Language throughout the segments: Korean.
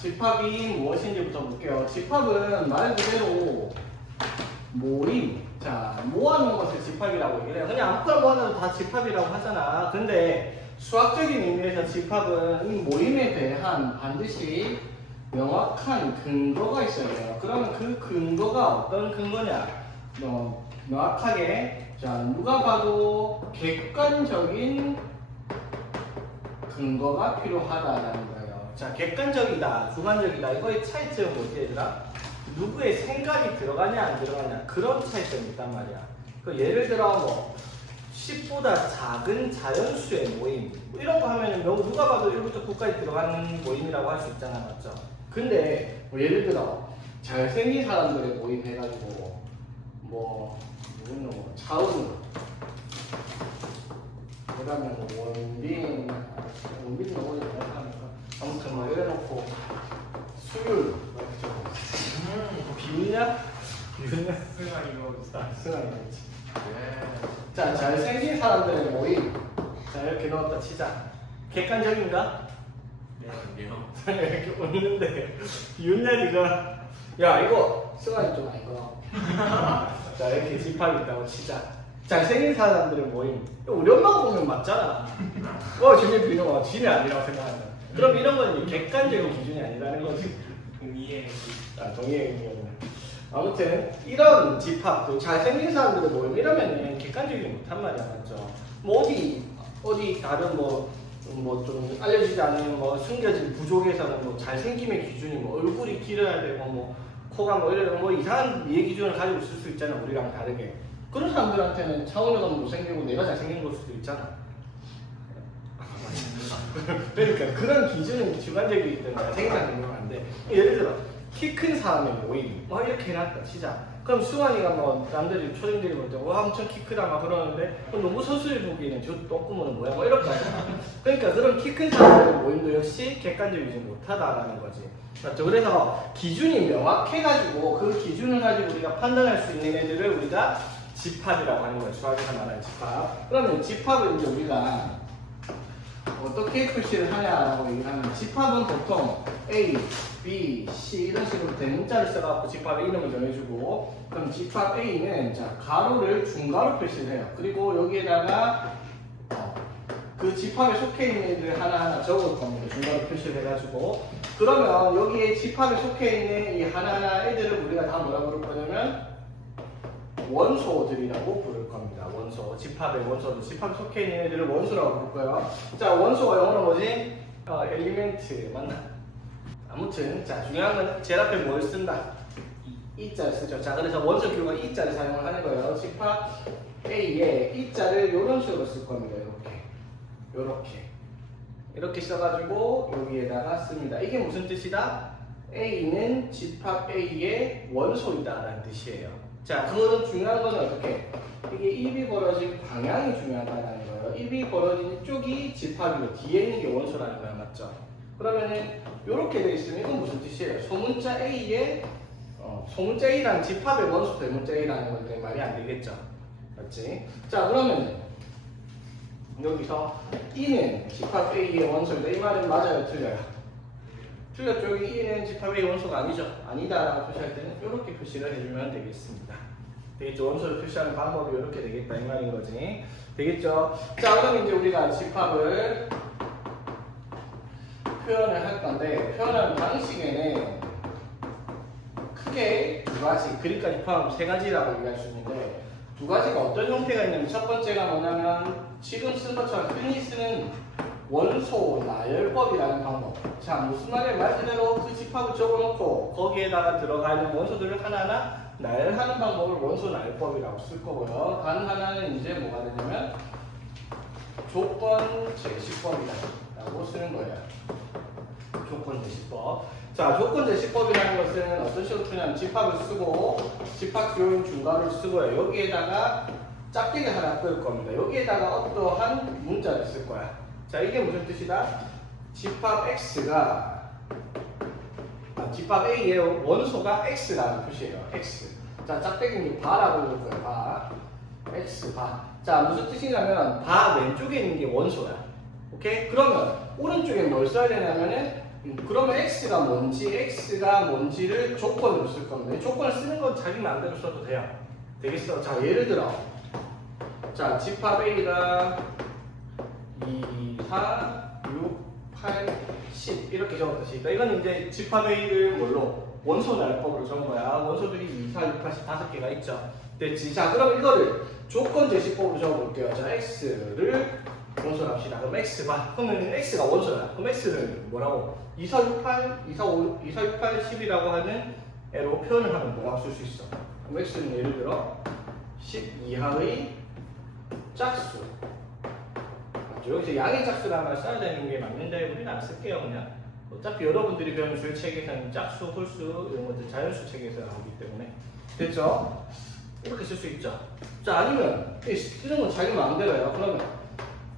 집합이 무엇인지부터 볼게요. 집합은 말 그대로 모임. 자, 모아놓은 것을 집합이라고 얘기를 해요. 그냥 아무거나 모아놔도 다 집합이라고 하잖아. 근데 수학적인 의미에서 집합은 이 모임에 대한 반드시 명확한 근거가 있어야 돼요. 그러면 그 근거가 어떤 근거냐? 명확하게, 자, 누가 봐도 객관적인 근거가 필요하다라는 거예요. 자, 객관적이다, 주관적이다. 이거의 차이점은 뭐지, 얘들아? 누구의 생각이 들어가냐 안 들어가냐, 그런 차이점이 있단 말이야. 그 예를 들어 뭐 10보다 작은 자연수의 모임 뭐 이런 거 하면은 누가 봐도 1부터 9까지 들어가는 모임이라고 할 수 있잖아, 맞죠? 근데 뭐 예를 들어 잘생긴 사람들의 모임 해가지고 뭐 차은우, 그다음에 뭐 원빈 너무 잘하니까 아무튼 뭐 이래놓고 수율 비웃냐? 승환이겠지. 자, 잘생긴 사람들의 모임. 자, 이렇게 넣었다 치자. 객관적인가? 네, 아니요. 이렇게 웃는데 비웃냐 니가? 야, 이거 승환이 좀 아니구나. 자, 이렇게 집합이 있다고 치자. 잘생긴 사람들의 모임. 우리 엄마가 보면 맞잖아. 지네 비웃어. 지네 아니라고 생각한다. 그럼 이런 건 객관적인 기준이 아니라는 거지. 동의의 의미였네. 아무튼 이런 집합, 또 잘생긴 사람들의 모임 이러면은 객관적이지 못한 말이야, 맞죠? 뭐 어디 다른 뭐 좀 알려지지 않은 뭐 숨겨진 부족에서는 뭐 잘생김의 기준이 뭐 얼굴이 길어야 되고 뭐 코가 뭐 이런 뭐 이상한 미의 기준을 가지고 있을 수 있잖아, 우리랑 다르게. 그런 사람들한테는 차은우가 못생기고 내가 잘생긴 걸 수도 있잖아. 그러니까 그런 기준은 주관적이기 때문에 잘생긴다는 건 안 돼. 예를 들어 키 큰 사람의 모임 막 이렇게 해놨다 치자. 그럼 수환이가 뭐 남들이 초딩들이 볼 때 와 엄청 키 크다 막 그러는데 그럼 너무 서술이 보기에는 저 똥구멍은 뭐야 뭐 이럴 거 아니야. 그러니까 그런 키 큰 사람의 모임도 역시 객관적이지 못하다라는 거지. 맞죠? 그래서 기준이 명확해가지고 그 기준을 가지고 우리가 판단할 수 있는 애들을 우리가 집합이라고 하는 거야. 수학에서 말하는 집합. 그러면 집합을 이제 우리가 어떻게 표시를 하냐라고 얘기하면 집합은 보통 A, B, C 이런 식으로 대문자를 써갖고 집합의 이름을 정해주고, 그럼 집합 A는 자 가로를 중가로 표시를 해요. 그리고 여기에다가 그 집합에 속해 있는 애들 하나하나 적을 겁니다. 중가로 표시를 해가지고. 그러면 여기에 집합에 속해 있는 이 하나하나 애들을 우리가 다 뭐라 부를 거냐면 원소들이라고 부를 겁니다. 원소, 집합의 원소들, 집합에 속해 있는 애들을 원소라고 부를 거예요. 자, 원소가 영어로 뭐지? 엘리멘트 맞나? 아무튼 자, 중요한 건 제일 앞에 뭘 쓴다? 이자를 쓰죠. 자, 그래서 원소 기호가 이자를 사용을 하는 거예요. 집합 A에 이자를 이런 식으로 쓸 겁니다. 이렇게 써가지고 여기에다가 씁니다. 이게 무슨 뜻이다? A는 집합 A의 원소이다라는 뜻이에요. 자, 그거는 중요한 건 어떻게? 이게 입이 벌어진 방향이 중요하다는 거예요. 입이 벌어진 쪽이 집합이고 뒤에 있는 게 원소라는 거야, 맞죠? 그러면은 이렇게 되어 있으면 이건 무슨 뜻이에요? 소문자 A의 소문자 A라는 집합의 원소 대문자 A라는 건데 말이 안 되겠죠, 맞지? 자, 그러면 여기서 E는 집합 A의 원소이다. 이 말은 맞아요, 틀려요? 틀렸죠? 여기 E는 집합 A 원소가 아니죠? 아니다라고 표시할 때는 이렇게 표시를 해주면 되겠습니다. 되겠죠? 원소를 표시하는 방법이 이렇게 되겠다 이 말인 거지. 되겠죠? 자, 그럼 이제 우리가 집합을 표현을 할 건데, 표현하는 방식에는 크게 두 가지, 그림까지 포함 세 가지라고 얘기할 수 있는데, 두 가지가 어떤 형태가 있냐면, 첫 번째가 뭐냐면 지금 쓴 것처럼 흔히 쓰는 원소 나열법이라는 방법. 자, 무슨 말이야? 말 그대로 그 집합을 적어놓고 거기에다가 들어가 있는 원소들을 하나하나 나열하는 방법을 원소 나열법이라고 쓸 거고요. 단 하나는 이제 뭐가 되냐면 조건 제시법이라고 쓰는 거예요. 조건 제시법. 자, 조건 제시법이라는 것은 어떤 식으로 쓰냐면 집합을 쓰고 집합 기호인 중괄호를 쓰고요. 여기에다가 짝대기 하나 끌 겁니다. 여기에다가 어떠한 문자를 쓸 거야. 자, 이게 무슨 뜻이다? 집합 X가 집합 A의 원소가 X라는 표시예요. X. 자, 짝대기는 바라고 부를 거예요. 바. X 바. 자, 무슨 뜻이냐면 바 왼쪽에 있는 게 원소야. 오케이? 그러면 오른쪽에 뭘 써야 되냐면은 그러면 x가 뭔지를 조건으로 쓸 겁니다. 이 조건을 쓰는 건 자기 마음대로 써도 돼요. 되겠어? 자, 예를 들어, 자, 집합 A가 2, 4, 6, 8, 10 이렇게 적었습니다. 이건 이제 집합 A를 뭘로? 원소 나열법으로 적은 거야. 원소들이 2, 4, 6, 8, 10 5개가 있죠. 됐지? 자, 그럼 이거를 조건 제시법으로 적어볼게요. 자, x를 원소로 합시다. 그럼 x가, 그러면 x가 원소야. 그럼 x는 뭐라고? 2, 4, 6, 8, 2, 4, 5, 2, 4, 6, 8, 10이라고 하는 애로 표현을 하면 뭐라고 쓸 수 있어? 그럼 x는 예를 들어 10 이하의 짝수. 맞죠? 여기서 양의 짝수라는 말 써야 되는 게 맞는데 우리는 안 쓸게요. 그냥 어차피 여러분들이 배운 주요 책에서는 짝수, 홀수 이런 것들 자연수 책에서 나오기 때문에 됐죠? 이렇게 쓸 수 있죠. 자, 아니면 쓰는 건 자기 마음대로예요. 그러면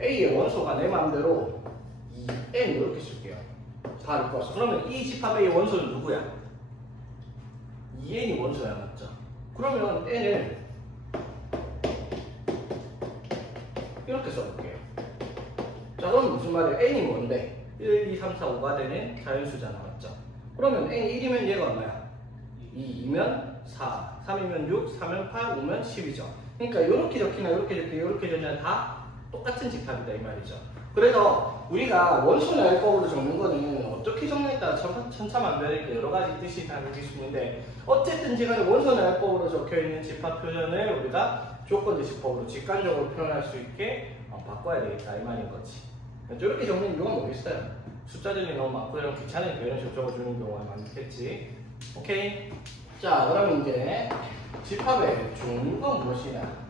A의 원소가 내 마음대로 2n 이렇게 쓸게요. 다 읽었어. 그러면 이 집합 A의 원소는 누구야? 2n이 원소야, 맞죠? 그러면 n을 이렇게 써볼게요. 자, 그럼 무슨 말이에요? n이 뭔데? 1, 2, 3, 4, 5가 되는 자연수잖아, 맞죠? 그러면 n이 1이면 얘가 얼마야? 2면 4, 3이면 6, 4면 8, 5면 10이죠. 그러니까 이렇게 적히나 이렇게 적히나 이렇게 적히나 다 똑같은 집합이다 이 말이죠. 그래서 우리가 원소 나열법으로 적는 거는 어떻게 적느냐에 따라 천차만별이니까 여러 가지 뜻이 다를 수 있는데 어쨌든 지금 원소 나열법으로 적혀 있는 집합 표현을 우리가 조건 제시법으로 직관적으로 표현할 수 있게 바꿔야 되겠다 이 말인 거지. 이렇게 적는 이유가 뭐겠어요? 숫자들이 너무 많고 이런 귀찮으니까 이런 식으로 적어주는 경우가 많겠지. 오케이. 자, 그럼 이제 집합의 종류가 무엇이냐?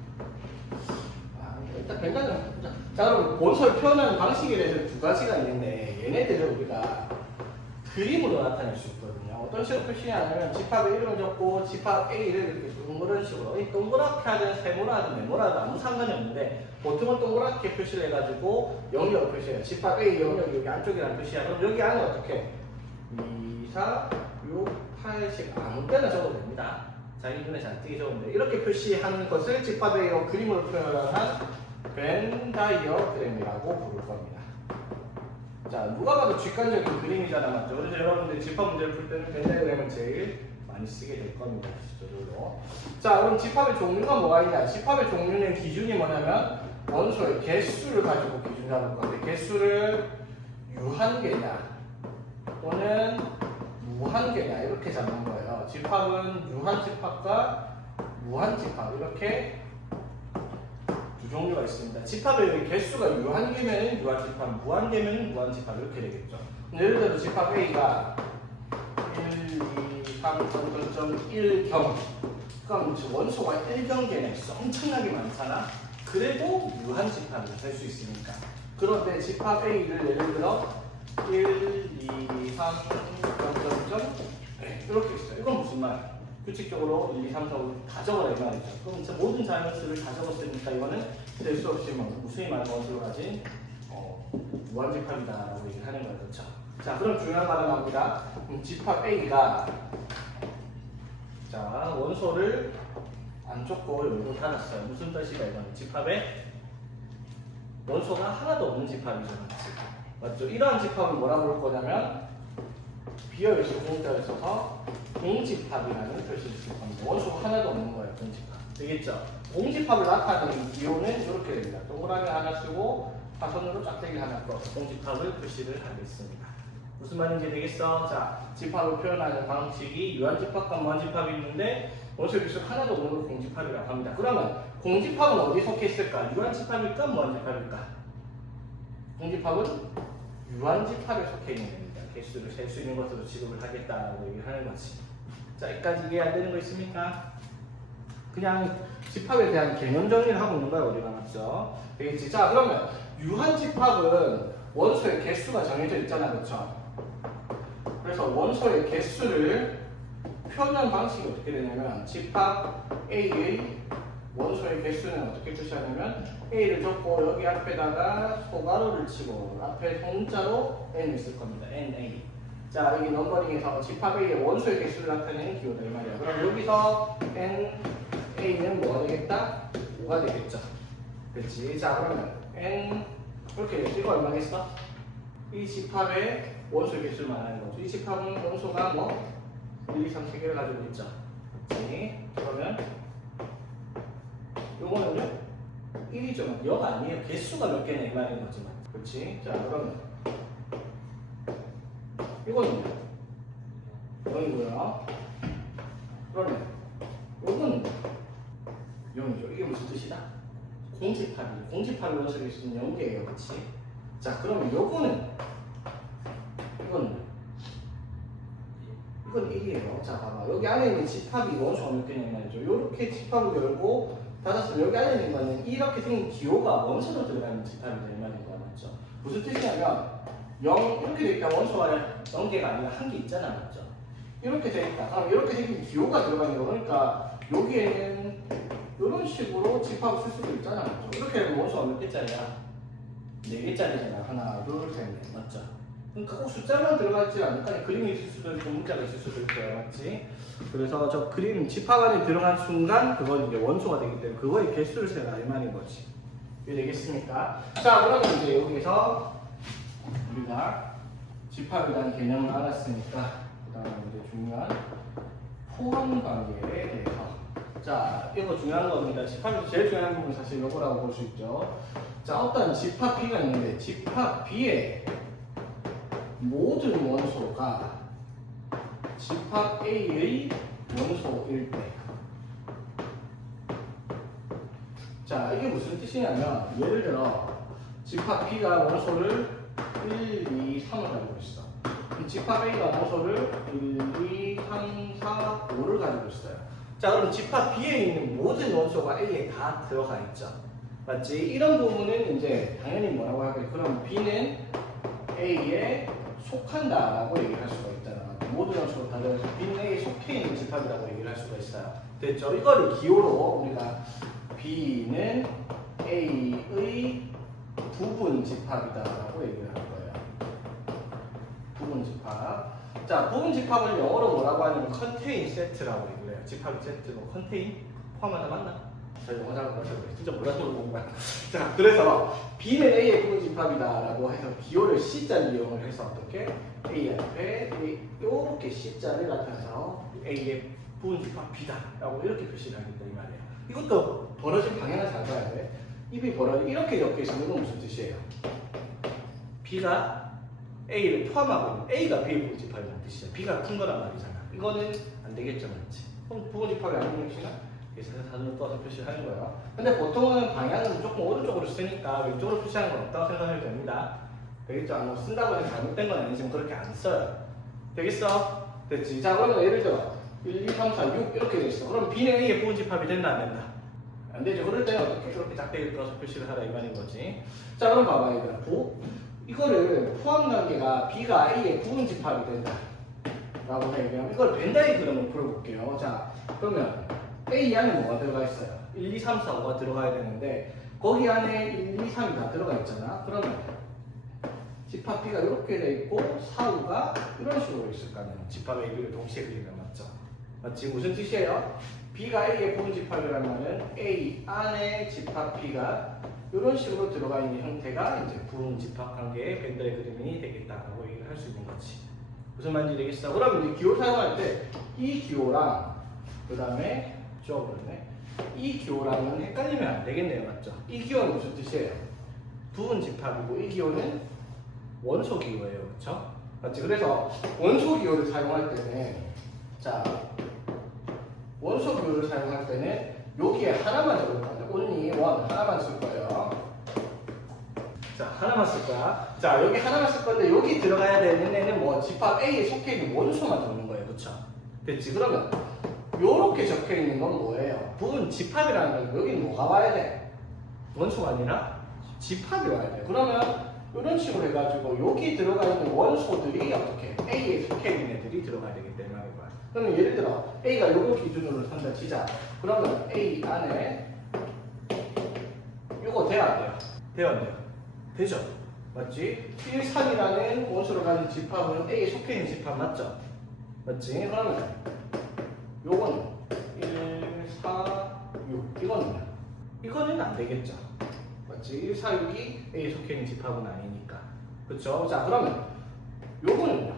일단 간단히 보자. 자, 그럼 원소를 표현하는 방식에 대해서 두 가지가 있는데 얘네들을 우리가 그림으로 나타낼 수 있거든요. 어떤 식으로 표시하냐면 집합의 이름을 적고 집합 A를 이렇게 이런 식으로 동그랗게 하든 세모라든 네모라든 아무 상관이 없는데 보통은 동그랗게 표시를 해가지고 영역을 표시해요. 집합 A 영역이 여기 안쪽이라는 표시야. 그럼 여기 안에 어떻게? 2, 4, 6, 8, 10 아무 때나 적어도 됩니다. 자기 눈에 잘 띄게 적으면 돼. 이렇게 표시하는 것을 집합의 그림으로 표현한 벤 다이어그램이라고 부를 겁니다. 자, 누가 봐도 직관적인 그림이잖아, 맞죠? 그래서 여러분들이 집합 문제를 풀 때는 벤 다이어그램을 제일 많이 쓰게 될 겁니다. 실제로. 자, 그럼 집합의 종류가 뭐가 있냐? 집합의 종류는 기준이 뭐냐면 원소의 개수를 가지고 기준 잡을 건데 개수를 유한계냐 또는 무한계냐 이렇게 잡는 거예요. 집합은 유한집합과 무한집합 이렇게 두 종류가 있습니다. 집합의 개수가 유한계면 유한집합, 무한계면 무한집합 이렇게 되겠죠. 예를 들어 집합 A가 1, 2, 3, 4.1겸 그럼 원소가 1경계네 있어. 엄청나게 많잖아. 그래도 유한집합을 할 수 있으니까. 그런데 집합 A를 예를 들어 1, 2, 3, 이렇게 있어요. 이건 무슨 말? 규칙적으로 1, 2, 3, 4, 5 다 적어라 이 말이죠. 그럼 모든 자연수를 다 적었으니까 이거는 될 수 없이 무수히 많은 원소를 가진 무한집합이다라고 얘기를 하는 거예요. 그렇죠? 자, 그럼 중요한 말은 나옵니다. 집합 A가 자, 원소를 안 줬고 여기로 닫았어요. 무슨 뜻이가 이거는? 집합에 원소가 하나도 없는 집합이죠. 맞죠? 이러한 집합은 뭐라고 부를 거냐면 비어있고 공자가 있어서 공집합이라는 표시를 쓸 겁니다. 원소가 하나도 없는 거예요. 공집합. 되겠죠? 공집합을 나타내는 기호는 이렇게 됩니다. 동그라미 하나 쓰고 사선으로 짝대기 하나 써서 공집합을 표시를 하겠습니다. 무슨 말인지 되겠어? 자, 집합을 표현하는 방식이 유한집합과 무한집합이 있는데 원소의 개수 하나도 없는 걸 공집합이라고 합니다. 그러면 공집합은 어디 속해 있을까? 유한집합일까? 무한집합일까? 공집합은 유한집합에 속해 있는 겁니다. 개수를 셀 수 있는 것으로 취급을 하겠다라고 얘기를 하는 거지. 자, 여기까지 이해 안 되는 거 있습니까? 그냥 집합에 대한 개념 정리를 하고 있는 거야, 우리가. 맞죠? 되겠지? 자, 그러면 유한집합은 원소의 개수가 정해져 있잖아, 그렇죠? 그래서 원소의 개수를 표현한 방식이 어떻게 되냐면 집합 A의 원소의 개수는 어떻게 표시하냐면 A를 적고 여기 앞에다가 소가로를 치고 앞에 송자로 N을 쓸 겁니다. NA. 자, 여기 넘버링에서 집합 A의 원소의 개수를 나타내는 기호다 이 말이야. 그럼 여기서 NA는 뭐가 되겠다? 5가 되겠죠. 그렇지. 자, 그러면 N 이렇게 되지. 이거 얼마겠어? 이 집합의 원소 개수를 말하는 거죠. 이 집합은 원소가 뭐 1, 2, 3, 3개를 가지고 있죠. 그렇지? 그러면 요거는요 1이죠. 영 아니에요. 개수가 몇 개냐 이 말인 거지만. 그렇지? 자 그러면 이거는요 0이고요. 그러면 요거는 0이죠. 이게 무슨 뜻이다? 공집합이에요. 공집합의 원소 개수는 0개예요. 그렇지? 자 그러면 요거는 이건 1이에요. 자 봐봐. 여기 안에 있는 집합이 원소가 몇 개냐 말이죠. 이렇게 집합을 열고 닫았으면 여기 안에 있는 거는 이렇게 생긴 기호가 원소로 들어가는 집합이 될 말인 거야. 맞죠? 무슨 뜻이냐면 0 이렇게 돼 있다. 원소가 0개가 아니라 1개 있잖아. 맞죠? 이렇게 돼 있다. 그럼 이렇게 생긴 기호가 들어가는 거. 그러니까 여기에는 이런 식으로 집합을 쓸 수도 있잖아. 맞죠? 이렇게 되면 원소가 몇 개짜리야? 4개짜리잖아. 하나, 둘, 셋, 넷. 맞죠? 그러니까 꼭 숫자만 들어가 있지 않을까? 그림이 있을 수도 있고 문자가 있을 수도 있고요. 맞지? 그래서 저 그림 집합 안에 들어간 순간 그건 이제 원소가 되기 때문에 그거의 개수를 세라 이 말인 거지. 이해되겠습니까? 자 그러면 이제 여기서 우리가 집합이라는 개념을 알았으니까 그 다음에 이제 중요한 포함 관계에 대해서 자 이거 중요한 겁니다. 집합에서 제일 중요한 부분은 사실 이거라고 볼 수 있죠. 자 어떤 집합 B가 있는데 집합 B에 모든 원소가 집합 A의 원소일 때. 자, 이게 무슨 뜻이냐면, 예를 들어, 집합 B가 원소를 1, 2, 3을 가지고 있어. 그럼 집합 A가 원소를 1, 2, 3, 4, 5를 가지고 있어요. 자, 그럼 집합 B에 있는 모든 원소가 A에 다 들어가 있죠. 맞지? 이런 부분은 이제 당연히 뭐라고 하겠어요? 그럼 B는 A에 속한다라고 얘기를 할 수가 있잖아. 모든 원소로 다 들어가서 B는 A에 속해 있는 집합이라고 얘기를 할 수가 있어요. 됐죠? 이거를 기호로 우리가 B는 A의 부분 집합이다라고 얘기를 할 거예요. 부분 집합. 자, 부분 집합을 영어로 뭐라고 하냐면 contain set라고 얘기를 해요. 집합 세트로 contain 포함하다 맞나? 저 영어 잘 몰라서 그래. 진짜 몰라서 본 거야. 자, 그래서 B는 A의 부분 집합이다라고 해서 기호를 C자를 이용을 해서 어떻게 A 앞에 이렇게 C자를 나타내서 A의 부분 집합 B다라고 이렇게 표시를 하겠다 이 말이에요. 이것도 벌어진 방향을 잘 봐야 돼. 입이 벌어진 이렇게 적혀 있으면 이건 무슨 뜻이에요? B가 A를 포함하고 있는 A가 B의 부분 집합이라는 뜻이야. B가 큰 거란 말이잖아. 이거는 안 되겠죠, 맞지? 그럼 부분 집합이 아닌 것이나 그래서 사진을 떠서 표시를 하는 거예요. 근데 보통은 방향은 조금 오른쪽으로 쓰니까 왼쪽으로 표시하는 건 없다고 생각해도 됩니다. 되겠죠? 뭐 쓴다고 해서 잘못된 건 아니지만 그렇게 안 써요. 되겠어? 됐지? 자, 그러면 예를 들어 1, 2, 3, 4, 6 이렇게 돼 있어. 그럼 B는 A의 부분 집합이 된다, 안 된다? 안 되죠. 그럴 때는 어떻게 그렇게 작대기를 떠서 표시를 하라 이 말인 거지. 자, 그럼 봐봐, 얘들아. 이거를 포함 관계가 B가 A의 부분 집합이 된다. 라고 얘기하면 이걸 벤다이그램으로 풀어볼게요. 자, 그러면 A 안에 뭐가 들어가 있어요? 1, 2, 3, 4, 5가 들어가야 되는데 거기 안에 1, 2, 3이 다 들어가 있잖아. 그러면 집합 B가 이렇게 돼 있고 4, 5가 이런 식으로 있을 거 아니에요. 집합 A를 동시에 그리면 맞죠? 맞지? 무슨 뜻이에요? B가 A의 부분 집합이라는 말은 A 안에 집합 B가 이런 식으로 들어가 있는 형태가 이제 부분 집합 관계의 벤더의 그림이 되겠다라고 얘기를 할 수 있는 거지. 무슨 말인지 되겠어? 그럼 이 기호 사용할 때 이 기호랑 그 다음에 지워버렸네. 이 기호랑은 헷갈리면 안 되겠네요, 맞죠? 이 기호는 무슨 뜻이에요? 부분 집합이고 이 기호는 원소 기호예요, 그렇죠? 맞지? 그래서 원소 기호를 사용할 때는 자 원소 기호를 사용할 때는 여기에 하나만 적을 거예요. only one 하나만 쓸 거예요. 자, 하나만 쓸 거야. 자, 여기 하나만 쓸 건데 여기 들어가야 되는 애는 뭐 집합 A에 속해 있는 원소만 적는 거예요, 그렇죠? 됐지? 그러면 요렇게 적혀 있는 건 뭐예요? 부분 집합이라는 건 여기는 뭐가 와야 돼? 원소가 아니라 집합이 와야 돼. 그러면 이런 식으로 해가지고 여기 들어가 있는 원소들이 어떻게 A에 속해 있는 애들이 들어가야 되기 때문에 하는 거야. 그러면 예를 들어 A가 요거 기준으로 산다 치자. 그러면 A 안에 요거 돼야 안 돼요? 돼요 안 돼요? 되죠? 맞지? 1, 3이라는 원소를 가진 집합은 A에 속해 있는 집합 맞죠? 맞지? 그러면 요거는 1, 4, 6 이거는 안 되겠죠? 맞지? 1, 4, 6이 A에 속해 있는 집합은 아니니까 그쵸? 자, 그러면 요거는요.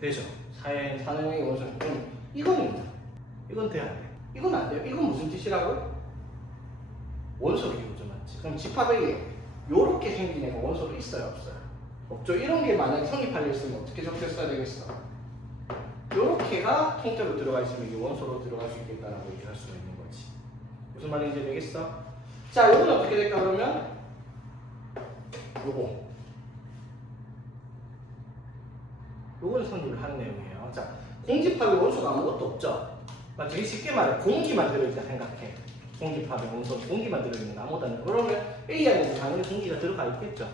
되죠? 4능의 원소. 그럼 이거는요. 이건 돼야 돼. 이건 안 돼요. 이건 무슨 뜻이라고? 원소 기호죠, 맞지? 그럼 집합에 요렇게 생긴 애가 원소로 있어요, 없어요? 없죠. 이런 게 만약에 성립하려 있으면 어떻게 적혔어야 되겠어? 요렇게가 통째로 들어가 있으면 이게 원소로 들어갈 수 있겠다라고 얘기할 수가 있는 거지. 무슨 말인지 되겠어? 자, 요거는 어떻게 될까 그러면? 요거는 성립을 하는 내용이에요. 자, 공집합에 원소가 아무것도 없죠? 되게 쉽게 말해 공기만 들어있다 생각해. 공집합에 원소 공기만 들어있는 아무것도 안 돼. 그러면 A 안에 당연히 공기가 들어가 있겠죠.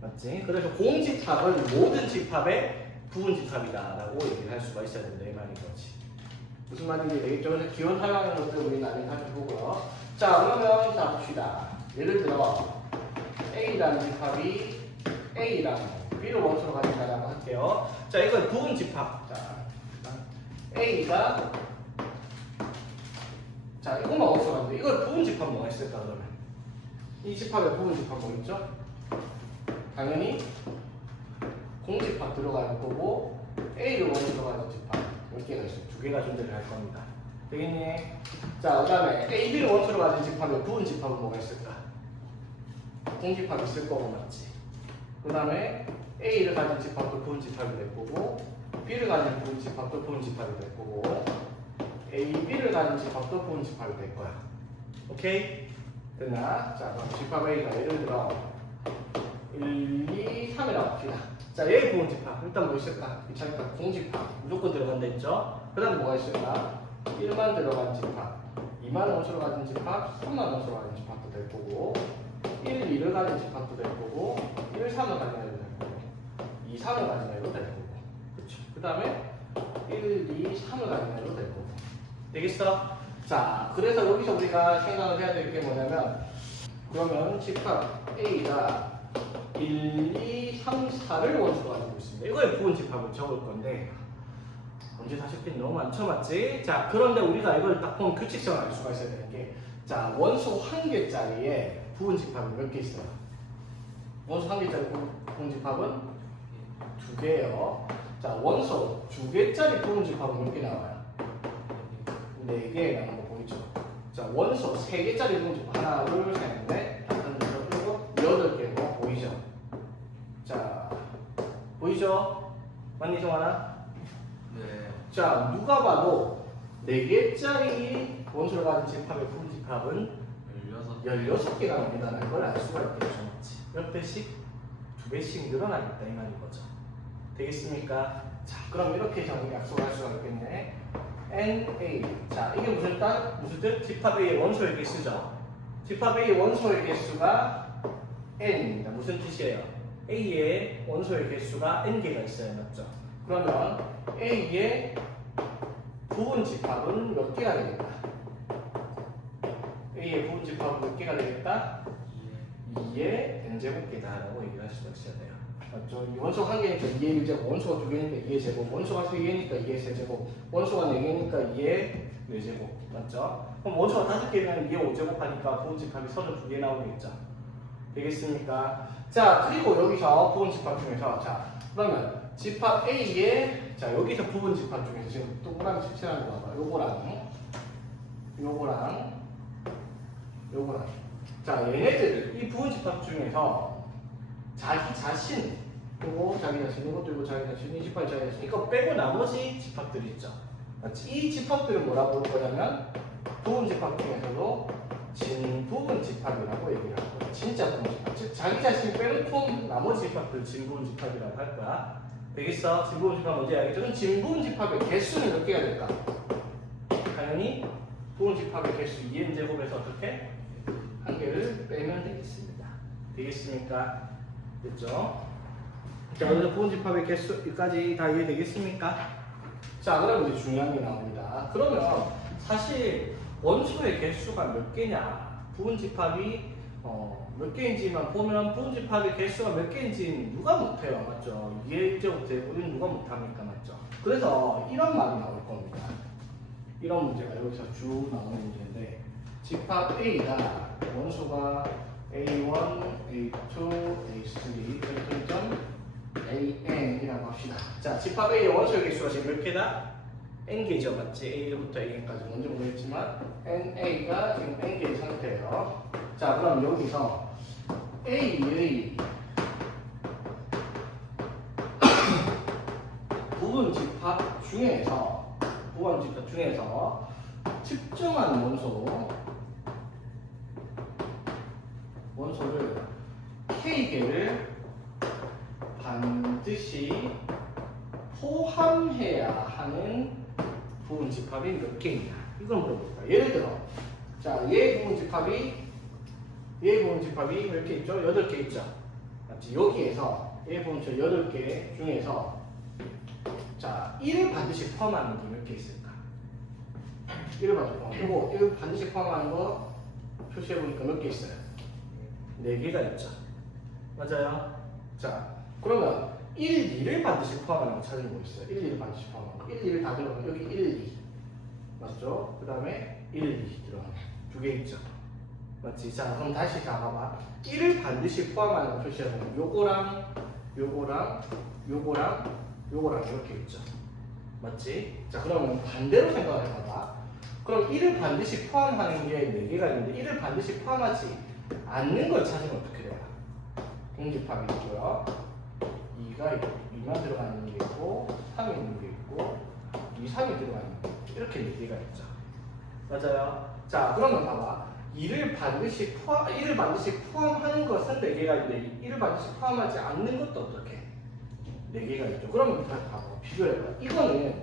맞지? 그래서 공집합은 모든 집합의 부분집합이다라고 얘기를 할 수가 있어야 된다 이 말인 거지. 무슨 말인지 되겠죠? 그래서 기원 사용하는 것들 우리는 나중에 살펴보고요. 자, 그러면 자 봅시다. 예를 들어 A라는 집합이 A랑 B를 원소로 가진다라고 할게요. 자, 이건 부분집합. 자, A가 자, 이것만 원소로 가는데 이걸 부분집합 뭐가 있을까 그러면? 이 집합에 부분집합 뭐 있죠? 당연히 공집합 들어갈 거고 A를 원소로 가진 집합 몇 개가 있어요. 2개가 존재를 할 겁니다. 되겠니? 자, 그 다음에 A, B를 원소로 가진 집합에 부분집합은 뭐가 있을까? 공집합 있을 거고 맞지? 그 다음에 A를 가진 집합도 부분집합이 될 거고 B를 가진 부분집합도 부분집합이 될 거고 A, B를 가진 집합도 부분집합이 될 거야. 오케이? 됐나? 자, 그럼 집합 A가 예를 들어 1, 2, 3이라고 합시다. 자, 얘의 부분집합 일단 뭐 있을까? 귀찮으니까 공집합 무조건 들어간다 했죠? 그 다음 뭐가 있을까? 1만 들어간 집합 2만 원수로 가진 집합 3만 원수로 가진 집합도 될 거고 1, 2를 가진 집합도 될 거고 1, 3을 가진 애도 될 거고 2, 3을 가진 애도 될 거고 그쵸? 그 다음에 1, 2, 3을 가진 애도 될 거고 되겠어? 자, 그래서 여기서 우리가 생각을 해야 될 게 뭐냐면 그러면 집합 A가 1, 2, 3, 4를 원소로 가지고 있습니다. 이거의 부분 집합을 적을 건데 언제 다시 핀 너무 많죠, 맞지? 자, 그런데 우리가 이걸 딱 보면 규칙성을 알 수가 있어야 되는 게 자, 원소 1개짜리에 부분 집합이 몇 개 있어요? 원소 1개짜리 부분 집합은 2개예요. 자, 원소 2개짜리 부분 집합은 몇 개 나와요? 4개 나오는 거 보이죠? 자, 원소 3개짜리 부분 집합 하나, 둘, 셋, 넷, 다섯, 여섯, 일곱, 8개고 보이죠? 자, 보이죠? 맞니, 정하나? 네. 자, 누가 봐도 4개짜리 원소를 가진 집합의 부분 집합은 16개가 나옵니다라는 걸 알 수가 있겠죠. 몇 배씩? 2배씩 늘어나겠다 이 말인 거죠. 되겠습니까? 자, 그럼 이렇게 정리 약속할 수가 있겠네. NA. 자, 이게 무슨 뜻? 무슨 뜻? 집합 A의 원소의 개수죠. 집합 A의 원소의 개수가 N입니다. 무슨 뜻이에요? A의 원소의 개수가 N개가 있어요. 맞죠? 그러면 A의 부분 집합은 몇 개가 되겠다? A의 부분 집합은 몇 개가 되겠다? 2의 n제곱개다라고 얘기를 할 수가 있어야 돼요. 맞죠? 원소가 1개니까 2의 1제곱, 원소가 2개니까 2의 제곱, 원소가 3개니까 2의 세제곱, 원소가 4개니까 2의 4제곱. 맞죠? 그럼 원소가 5개면 2의 5제곱 하니까 부분 집합이 32개 나오겠죠? 되겠습니까? 자, 그리고 여기서 부분 집합 중에서 자, 그러면 집합 A의 자, 여기서 부분 집합 중에서 지금 동그라미 색칠하는 거 봐봐. 요거랑 자, 얘네들 이 부분 집합 중에서 자기 자신 요거 자기 자신 이것도 이거 자기 자신 이 집합 자기 자신 이거 빼고 나머지 집합들이 있죠. 맞지? 이 집합들은 뭐라고 부를 거냐면 부분 집합 중에서도 진부분 집합이라고 얘기를 할 거야. 진짜 부분 집합. 즉 자기 자신 빼놓고 나머지 집합들 진부분 집합이라고 할 거야. 되겠어? 진부분 집합 뭔지 알겠죠? 그럼 진부분 집합의 개수는 몇 개가 될까? 당연히 부분 집합의 개수 2n 제곱에서 어떻게? 한 개를 빼면 되겠습니다. 되겠습니까? 됐죠? 자, 그래서 부분 집합의 개수까지 다 이해되겠습니까? 자, 그럼 이제 중요한 게 나옵니다. 그러면 사실 원소의 개수가 몇 개냐? 부분 집합이 몇 개인지만 보면 부분 집합의 개수가 몇 개인지 누가 못해요, 맞죠? 2의 1제곱 제곱은 누가 못합니까, 맞죠? 그래서 이런 말이 나올 겁니다. 이런 문제가 여기서 쭉 나오는 문제인데 집합 A가 원소가 A1, A2, A3 공통점 AN이라고 합시다. 자, 집합 A의 원소의 개수가 지금 몇 개다? N개죠, 맞지? A부터 N까지 뭔지 모르겠지만 NA가 지금 N개의 상태예요. 자, 그럼 여기서 A의 부분 집합 중에서 특정한 원소를 K개를 반드시 포함해야 하는 부분 집합이 몇 개이냐? 이걸 물어볼까? 예를 들어, 자, 얘 부분 집합이 몇 개 있죠? 8개 있죠? 맞지? 여기에서 얘 부분 8개 중에서 자, 1을 반드시 포함하는 게 몇 개 있을까? 1을 반드시 포함. 그리고 1을 반드시 포함하는 거 표시해 보니까 몇 개 있어요? 4개가 있죠. 맞아요? 자, 그러면 1, 2를 반드시 포함하는 거 찾는 거 있어요. 1, 2를 반드시 포함하는 거. 1, 2를 다 들어가면 여기 1, 2. 맞죠? 그 다음에 1, 2 들어가면 2개 있죠. 맞지? 자, 그럼 다시 다 봐봐. 1을 반드시 포함하는 거 표시하면 요거랑 이렇게 있죠. 맞지? 자, 그러면 반대로 생각을 해봐봐. 그럼 1을 반드시 포함하는 게 4개가 있는데 1을 반드시 포함하지 않는 걸 찾으면 어떻게 돼요? 공집합이 있고요. 2만 들어가는 게 있고 3이 있는 게 있고 2, 3이 들어가는 게 있고 이렇게 4개가 있죠. 맞아요? 자, 그러면 봐봐. 1을 반드시 포함하는 것은 4개가 있는데 1을 반드시 포함하지 않는 것도 어떻게? 4개가 있죠. 그러면 봐봐. 비교해봐. 이거는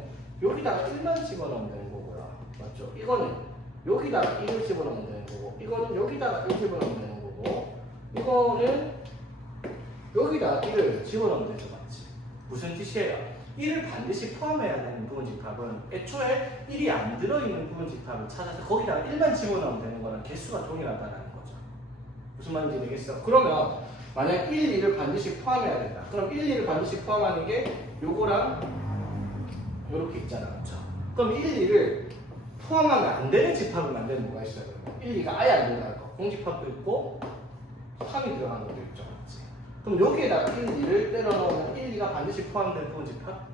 여기다가 1만 집어넣으면 되는 거고요. 맞죠? 이거는 여기다가 1을 집어넣으면 되는 거고 이거는 여기다가 1 집어넣으면 되는 거고 이거는 여기다가 1을 집어넣으면 되죠. 맞지? 무슨 뜻이에요? 1을 반드시 포함해야 되는 부분집합은 애초에 1이 안 들어있는 부분집합을 찾아서 거기다가 1만 집어넣으면 되는 거랑 개수가 동일하다는 거죠. 무슨 말인지 되겠어? 그러면 만약 1, 2를 반드시 포함해야 된다. 그럼 1, 2를 반드시 포함하는 게 요거랑 요렇게 있잖아. 그렇죠? 그럼 1, 2를 포함하면 안 되는 집합을 만드는 뭐가 있어요? 1, 2가 아예 안 된다는 거. 공집합도 있고 3이 들어가는 것도 있죠. 맞지? 그럼 여기에다가 1, 2를 때려 넣으면 1, 2가 반드시 포함된 부분집합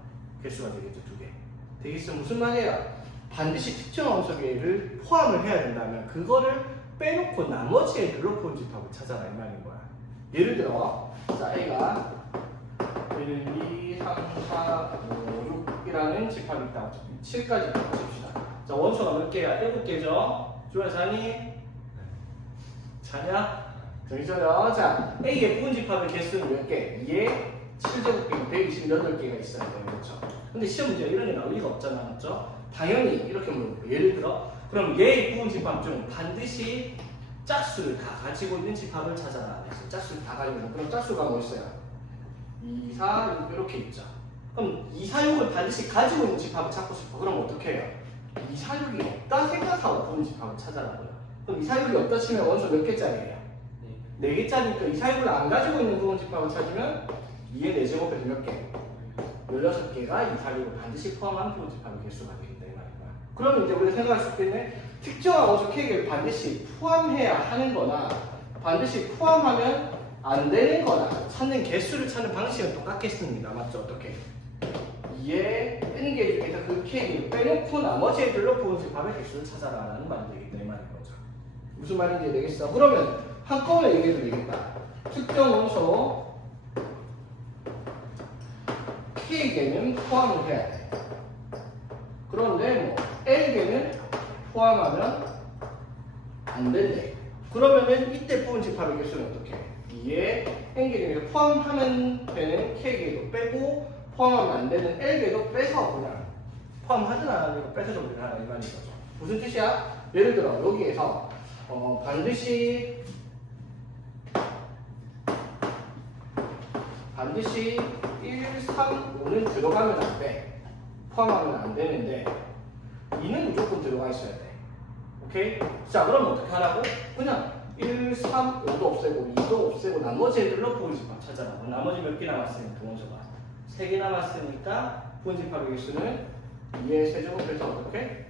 개수가 되겠죠. 2개. 되겠어? 무슨 말이에요? 반드시 특정한 원소계를 포함을 해야 된다면 그거를 빼놓고 나머지 애들로 부분집합을 찾아라 이 말인 거야. 예를 들어 자, A가 1, 2, 3, 4, 5, 6이라는 집합이 있다. 7까지 봅시다. 자, 원소가 몇 개야? 7개죠? 주야 자니? 자냐? 정신차려. 자, A의 부분집합의 개수는 몇 개? 2에 7제곱개면 128개가 있어야 돼요. 그렇죠? 근데 시험 문제가 이런 게 나올 리가 없잖아. 맞죠? 당연히 이렇게 물어볼게요. 예를 들어 그럼 얘의 부분집합 중 반드시 짝수를 다 가지고 있는 집합을 찾아라. 짝수를 다 가지고 있는. 그럼 짝수가 뭐 있어요? 2, 4, 6 이렇게 있죠. 그럼 2, 4, 6을 반드시 가지고 있는 집합을 찾고 싶어. 그럼 어떻게 해요? 2, 4, 6이 없다 생각하고 부분 집합을 찾아라고요. 그럼 2, 4, 6이 없다 치면 원소 몇 개짜리예요? 4개짜리니까 2, 4, 6을 안 가지고 있는 부분 집합을 찾으면 2의 4제곱해서 몇 개? 16개가 2, 4, 6을 반드시 포함한 부분 집합의 개수가 되겠다 이 말이야. 그러면 이제 우리가 생각할 수 있겠네. 특정한 원소 K를 반드시 포함해야 하는 거나 반드시 포함하면 안 되는 거나 찾는 개수를 찾는 방식은 똑같겠습니다. 맞죠? 어떻게? 2의 n개 중에서 그 K를 빼놓고 나머지 애들로 부분집합의 개수를 찾아라라는 말이 되겠다 이 말인 거죠. 무슨 말인지 되겠어? 그러면 한꺼번에 얘기해도 되겠다. 특정 원소 K개는 포함을 해야 돼. 그런데 뭐 L개는 포함하면 안 된대. 그러면은 이때 부분집합의 개수는 어떻게 해? 2의 n개 중에서 포함하면 되는 K개도 빼고 포함하면 안 되는 L개도 빼서 그냥 포함하든 안 하든 빼서 정리를 하라 이 말인 거죠. 무슨 뜻이야? 예를 들어 여기에서 반드시 1, 3, 5는 들어가면 안 돼. 포함하면 안 되는데 2는 무조건 들어가 있어야 돼. 오케이? 자, 그럼 어떻게 하라고? 그냥 1, 3, 5도 없애고 2도 없애고 나머지 애들로 부분집합 찾아라고. 나머지 몇 개 남았으니까 원소가 3개 남았으니까 부분집합의 개수는 2의 세제곱해서 어떻게?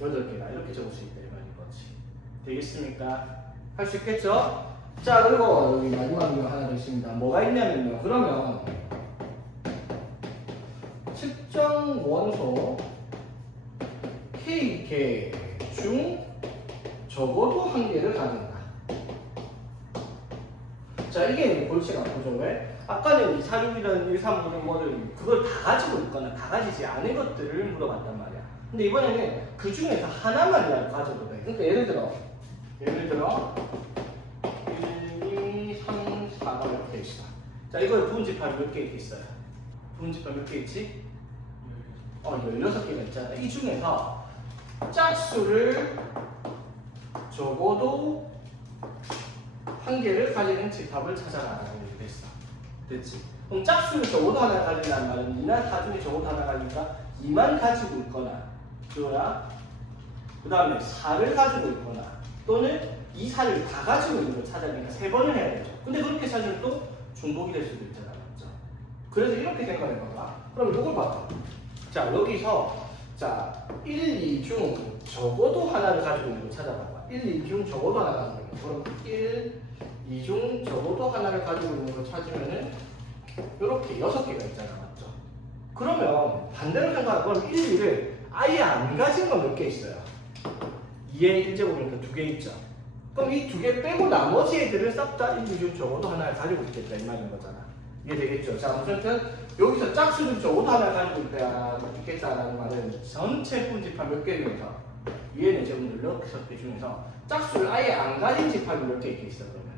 8개다. 이렇게 적을 수 있다 이 말인 거지. 되겠습니까? 할 수 있겠죠? 자, 그리고 여기 마지막 이거 하나 더 있습니다. 뭐가 있냐면요. 그러면 측정 원소 K개 중 적어도 한 개를 가진다. 자, 이게 골치가 아프죠. 왜? 아까는 246이든 135든 뭐든 그걸 다 가지고 있거나 다 가지지 않은 것들을 물어봤단 말이야. 근데 이번에는 그 중에서 하나만이라도 가져도 돼. 그러니까 예를 들어 1, 2, 3, 4가 이렇게 있어. 자, 이거에 부분 집합이 몇 개 있어요? 부분 집합 몇 개 있지? 16개가 있잖아. 이 중에서 짝수를 적어도 한 개를 가지는 집합을 찾아라라고 얘기했어. 됐지? 그럼 짝수를 적어도 하나 가진다는 말은 2나 4 중에 적어도 하나 가니까 2만 가지고 있거나 그거나 그 다음에 4를 가지고 있거나 또는 2, 4를 다 가지고 있는 걸 찾아내니까 3번을 해야 되죠. 근데 그렇게 찾으면 또 중복이 될 수도 있잖아. 맞죠? 그래서 이렇게 생각해봐봐. 그럼 이걸 봐봐. 자, 여기서 자 1, 2 중 적어도 하나를 가지고 있는 걸 찾아봐봐. 1, 2 중 적어도 하나 가지고 있는 거. 그럼 1, 2 중 적어도 하나를 가지고 있는 걸 찾으면은 이렇게 6개가 있잖아. 맞죠? 그러면 반대로 생각하면 그럼 1, 2를 아예 안 가진 건 몇 개 있어요? 2의 1제곱이니까 2개 있죠. 그럼 이 2개 빼고 나머지 애들은 싹 다 1, 2 중 적어도 하나를 가지고 있겠다 이 말인 거잖아. 이해되겠죠? 자, 아무튼 여기서 짝수를 적어도 하나를 가지고 있겠다라는 말은 전체 분집합 몇 개 중에서 위에는 제곱들 6개 중에서 짝수를 아예 안 가진 집합이 몇 개 있겠어 그러면?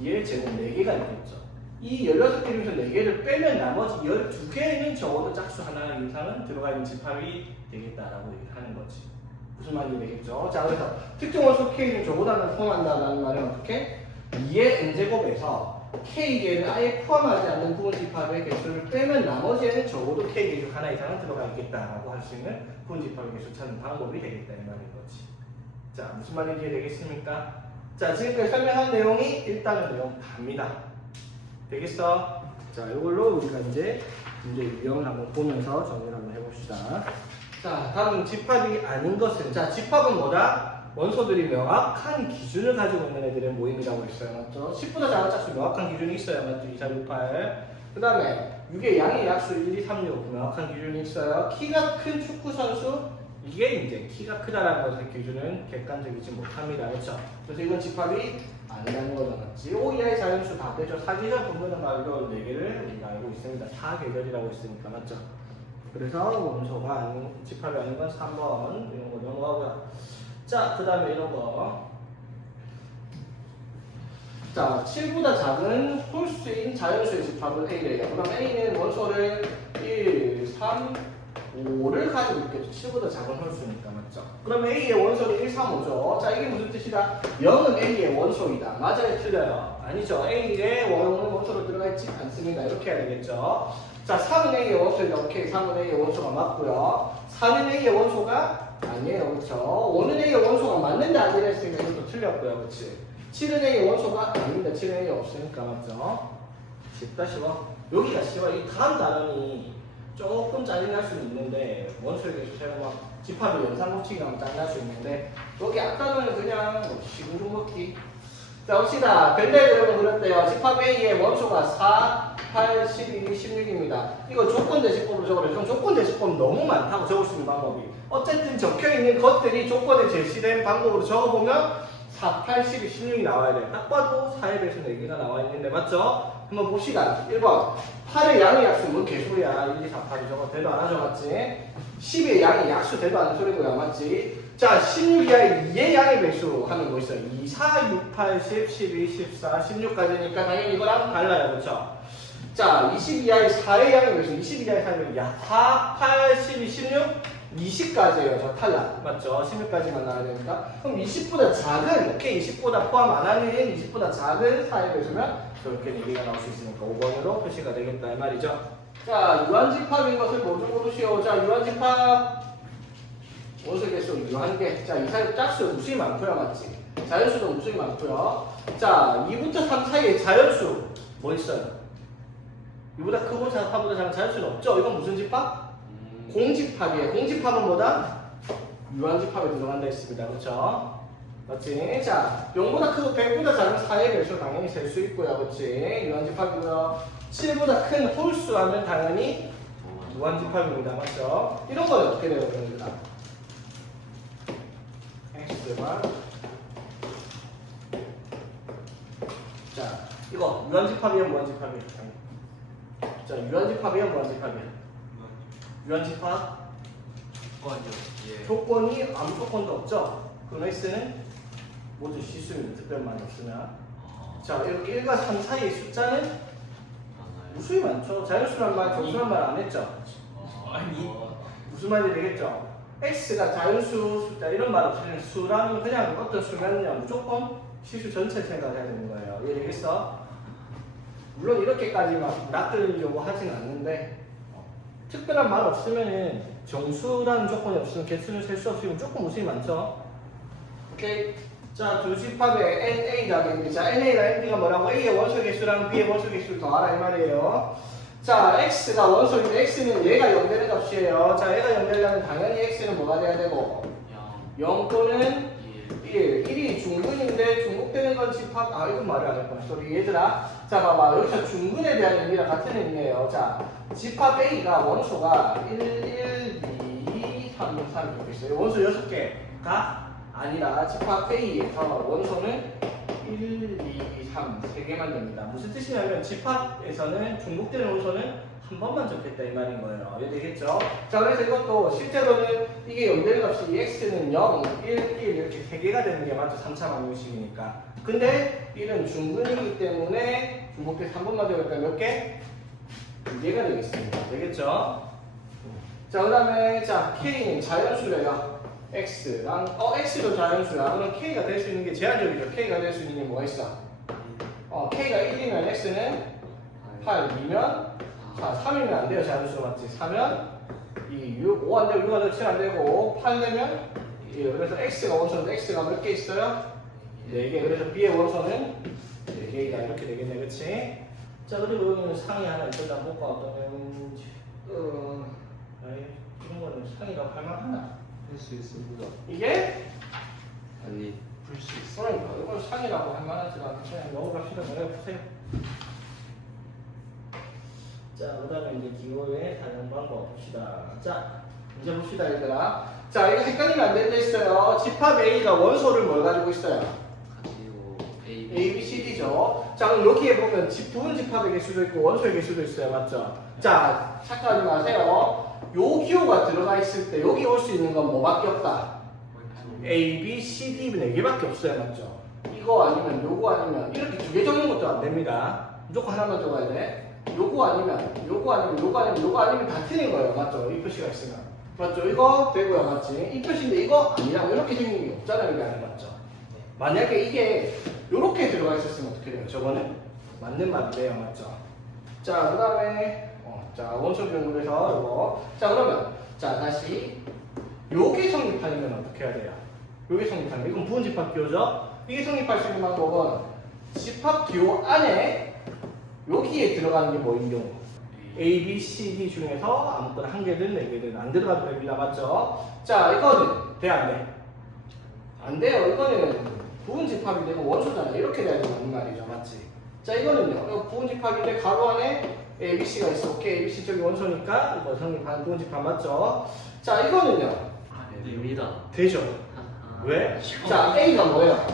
2의 제곱 4개가 있겠죠. 이 16개 중에서 4개를 빼면 나머지 12개는 적어도 짝수 하나 이상은 들어가 있는 집합이 되겠다라고 얘기하는 거지. 무슨 말인지 되겠죠? 자, 그래서 특정 원소 K는 적어도 하나 포함한다는 말은 어떻게? 2의 n제곱에서 K개를 아예 포함하지 않는 부분 집합의 개수를 빼면 나머지에는 적어도 K개 중 하나 이상은 들어가 있겠다라고 할 수 있는 부분 집합의 개수 찾는 방법이 되겠다 이 말인 거지. 자, 무슨 말인지 되겠습니까? 자, 지금까지 설명한 내용이 일단은 내용 답니다. 되겠어? 자, 이걸로 우리가 이제 문제 유형을 한번 보면서 정리를 한번 해봅시다. 자, 다음 집합이 아닌 것은, 자, 집합은 뭐다? 원소들이 명확한 기준을 가지고 있는 애들의 모임이라고 했어요. 맞죠? 10보다 작은 짝수 명확한 기준이 있어요. 맞죠? 2, 4, 6, 8. 그 다음에 6의 양의 약수 1, 2, 3, 6 명확한 기준이 있어요. 키가 큰 축구 선수, 이게 이제 키가 크다라는 것의 기준은 객관적이지 못합니다. 그렇죠? 그래서 이건 집합이 아니라는 거죠. 맞지? 5 이하의 자연수 다 되죠. 사계절 분모는 말로 4개를 우리가 알고 있습니다. 사계절이라고 했으니까. 맞죠? 그래서 원소가 아닌, 집합이 아닌 건 3번 이런 거 넘어가고요. 자, 그 다음에 이런 거. 자, 7보다 작은 홀수인 자연수의 집합을 A래요. 그럼 A는 원소를 1, 3, 5를 가지고 있겠죠. 7보다 작은 홀수니까. 맞죠? 그러면 A의 원소는 1, 3, 5죠. 자, 이게 무슨 뜻이다? 0은 A의 원소이다. 맞아요? 틀려요? 아니죠. A의 원소로 들어가 있지 않습니다. 이렇게 해야 되겠죠. 자, 3은 A의 원소이다. 오케이. 3은 A의 원소가 맞고요. 4는 A의 원소가 아니에요. 그렇죠? 5는 A의 원소가 맞는데 아니라 했으니까 이것도 틀렸고요. 그렇지? 7은 A의 원소가 아닙니다. 7은 A의 없으니까. 맞죠? 쉽다 쉬워. 여기가 쉬워. 이 다음 단원이 조금 짜증날 수는 있는데 원소에 대해서 제가 막 집합이 연산법칙이 나면 짜증날 수 있는데 여기 앞단원은 그냥 뭐 시궁중 먹기. 자, 봅시다. 벤데드 여러분 그랬대요. 집합 A의 원소가 4, 8, 12, 16입니다. 이거 조건 대시법으로 적으래요. 그럼 조건 대시법 너무 많다고 적을 수 있는 방법이. 어쨌든 적혀있는 것들이 조건에 제시된 방법으로 적어보면 4, 8, 12, 16이 나와야 돼. 딱 봐도 4에 대해서 4개가 나와 있는데 맞죠? 한번 봅시다. 1번 8의 양의 약수 뭔 개소리야. 1, 2, 4, 8이 저거 대도 안 하죠. 맞지? 10의 양의 약수 대도 안 하는 소리고요. 맞지? 자, 16이야 2의 양의 배수 하는 거 있어요. 2, 4, 6, 8, 10, 12, 14, 16까지니까 당연히 이거랑 달라요. 그렇죠? 자, 22하의 4의 양의 배수 22하의 4의 배수 4, 8, 12, 16, 20까지예요. 저 탈락. 맞죠? 16까지만 나와야 되니까. 그럼 20보다 작은, 오케이, 20보다 포함 안 하는 20보다 작은 4의 배수면 저렇게 4개가 나올 수 있으니까 5번으로 표시가 되겠다 이 말이죠. 자, 유한집합인 것을 모두 고르시오. 자, 유한집합 원소 개수 유한계. 자, 이 사이 짝수 무수히 많고요. 맞지? 자연수도 무수히 많고요. 자, 2부터 3 사이에 자연수 뭐 있어요? 이보다 크고 4보다 작은 자연수는 없죠? 이건 무슨 집합? 공집합이에요. 공집합은 뭐다? 유한집합에 들어간다 했습니다. 그렇죠? 맞지? 자, 0보다 크고 100보다 작은 4의 배수 당연히 셀 수 있고요. 그치? 유한집합이고요. 7보다 큰 홀수 하면 당연히 무한집합입니다. 맞죠? 이런 건 어떻게 돼요, 얘들아? x가 자, 이거 유한집합이야, 무한집합이야? 자, 유한집합이야, 무한집합이야? 유한집합? 예. 조건이 아무 조건도 없죠? 그럼 x는 모두 실수입니다. 특별만이 없으면. 자, 이렇게 1과 3 사이의 숫자는 무수히 많죠. 자연수란 말, 정수란 말 안 했죠? 아니. 무슨 말이 되겠죠? x가 자연수 숫자 이런 말 없이 수라는 그냥 어떤 수면요 무조건 실수 전체를 생각해야 되는 거예요. 이해되겠어? 물론 이렇게까지 막 낚으려고 하진 않는데 특별한 말 없으면은 정수라는 조건이 없으면 개수는 셀 수 없으면 무조건 무수히 많죠. 오케이. 자, 두 집합의 NA가 되는데, 자, NA랑 NB가 뭐라고? A의 원소 개수랑 B의 원소 개수를 더하라 이 말이에요. 자, X가 원소인데 X는 얘가 0 되는 값이에요. 자, 얘가 0 되려면 당연히 X는 뭐가 돼야 되고? 0 또는 1. 1이 중근인데 중복되는 건 집합, 아, 이건 말을 안 했구나. 소리. 얘들아. 자, 봐봐. 여기서 중근에 대한 의미랑 같은 의미예요. 자, 집합 A가 원소가 1, 1, 2, 3, 3 이렇게 있어요. 원소 6개가 아니라 집합 A에서 원소는 1, 2, 3, 3개만 됩니다. 무슨 뜻이냐면 집합에서는 중복되는 원소는 한 번만 적겠다 이 말인 거예요. 이해되겠죠? 자, 그래서 이것도 실제로는 이게 0 되는 값이 x는 0, 1, 1 이렇게 3개가 되는 게 맞죠? 3차 방정식이니까. 근데 1은 중근이기 때문에 중복돼서 한 번만 되니까 몇 개? 2개가 되겠습니다. 되겠죠? 자, 그 다음에 자 K는 자연수래요. X랑 X도 자연수야. 그럼 K가 될 수 있는 게 제한적이죠. K가 될 수 있는 게 뭐가 있어? K가 1이면 X는 8, 2면 4, 3이면 안 돼요. 자연수 맞지? 4면 2, 6, 5 안 되고 6 안 되고 7 안 되고 8 되면 1. 그래서 X가 원소인데 X가 몇 개 있어요? 4개. 그래서 B의 원소는 4개이다. 이렇게 되겠네. 그치? 자, 그리고 여기는 상이 하나 있던데 한번 볼까? 어떤 이런 거는 상이라고 할 만하나? 할 수 있습니다. 이게 아니, 풀 수 있어. 그러니까 이걸 상이라고 할 만하지만 그냥 넘어갑시다. 넘어가보세요. 자, 그 다음에 이제 기호의 다른 방법 봅시다. 자, 이제 봅시다 얘들아. 자, 이거 헷갈리면 안 된다 했어요. 집합 A가 원소를 뭘 가지고 있어요? 가지고 A, B, C, D죠. 자, 그럼 여기에 보면 부분 집합의 개수도 있고 원소의 개수도 있어요. 맞죠? 자, 착각하지 마세요. 요 기호가 들어가 있을 때 여기 올 수 있는 건 뭐밖에 없다? A, B, C, D 4개밖에 없어요. 맞죠? 이거 아니면 요거 아니면 이렇게 2개 적는 것도 안 됩니다. 무조건 하나만 적어야 돼. 요거 아니면 요거 아니면 요거 아니면 요거 아니면 다 틀린 거예요. 맞죠? 이 표시가 있으면. 맞죠? 이거 되고요. 맞지? 이 표시인데 이거 아니라고 이렇게 생긴 게 없잖아요. 이게 아니면 맞죠? 만약에 이게 요렇게 들어가 있었으면 어떻게 돼요? 저거는 맞는 말이래요. 맞죠? 자, 그 다음에 자, 원소 비용으로 해서 이거. 자, 그러면 자, 다시 요게 성립하려면 어떻게 해야 돼요? 요게 성립하려면 이건 부분 집합 기호죠? 이게 성립할 수 있는 방법은 집합 기호 안에 여기에 들어가는 게 뭐인 경우? A, B, C, D 중에서 아무거나 한 개든 4개든 안 들어가도 됩니다. 맞죠? 자, 이거는 돼? 안 돼? 안 돼요. 이거는 부분 집합이 되고 원소잖아요. 이렇게 돼야지 맞는 말이죠. 맞지? 자, 이거는요. 이거 부분 집합인데 가로 안에 A, B, C가 있어. 오케이. A, B, C 쪽이 원소니까 이거 성립하는 부분 집합 맞죠? 자, 이거는요. 됩니다. 되죠? 왜? 자, A가 뭐예요?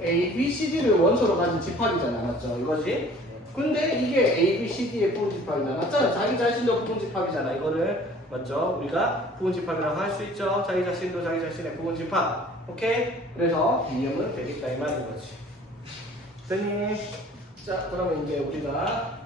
A, B, C, D를 원소로 가진 집합이잖아. 맞죠? 이거지? 근데 이게 A, B, C, D의 부분 집합이잖아. 맞잖아. 자기 자신도 부분 집합이잖아. 이거를 맞죠? 우리가 부분 집합이라고 할 수 있죠. 자기 자신도 자기 자신의 부분 집합. 오케이? 그래서 이념은 되겠다 이 말인 거지. 됐니? 자, 그러면 이제 우리가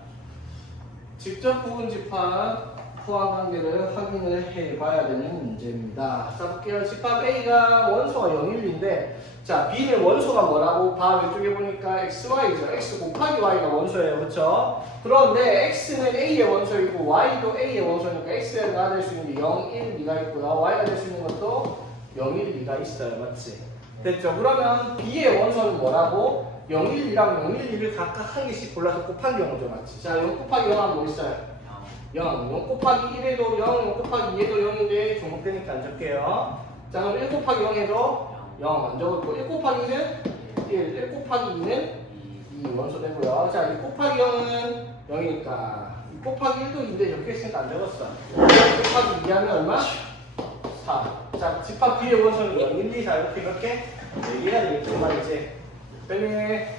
직접 부분 집합 포함 관계를 확인을 해봐야 되는 문제입니다. 써볼게요. 집합 A가 원소가 0, 1인데 자, B는 원소가 뭐라고 봐? 왼쪽에 보니까 XY죠. X 곱하기 Y가 원소예요. 그렇죠? 그런데 X는 A의 원소이고 Y도 A의 원소니까 X가 될 수 있는 게 0, 1, 2가 있고요. Y가 될 수 있는 것도 0, 1, 2가 있어요. 맞지? 됐죠? 그러면 B의 원소는 뭐라고? 0, 1, 2랑 0, 1, 2를 각각 한 개씩 골라서 곱한 경우죠. 맞지? 자, 0 곱하기 0 하면 뭐 있어요? 0. 0 곱하기 1에도 0, 0 곱하기 2에도 0인데 중복되니까 안 적게요. 자, 그럼 1 곱하기 0에도 0 안 적었고 1 곱하기 1은 1 곱하기 2는 2 원소 되고요. 자, 2 곱하기 0은 0이니까 2 곱하기 1도 2인데 적혀있으니까 안 적었어. 2 곱하기 2 하면 얼마? 4. 자, 집합 B의 원소는 0, 1, 2, 4 이렇게 얘기해야 되겠지 말이지. 되네.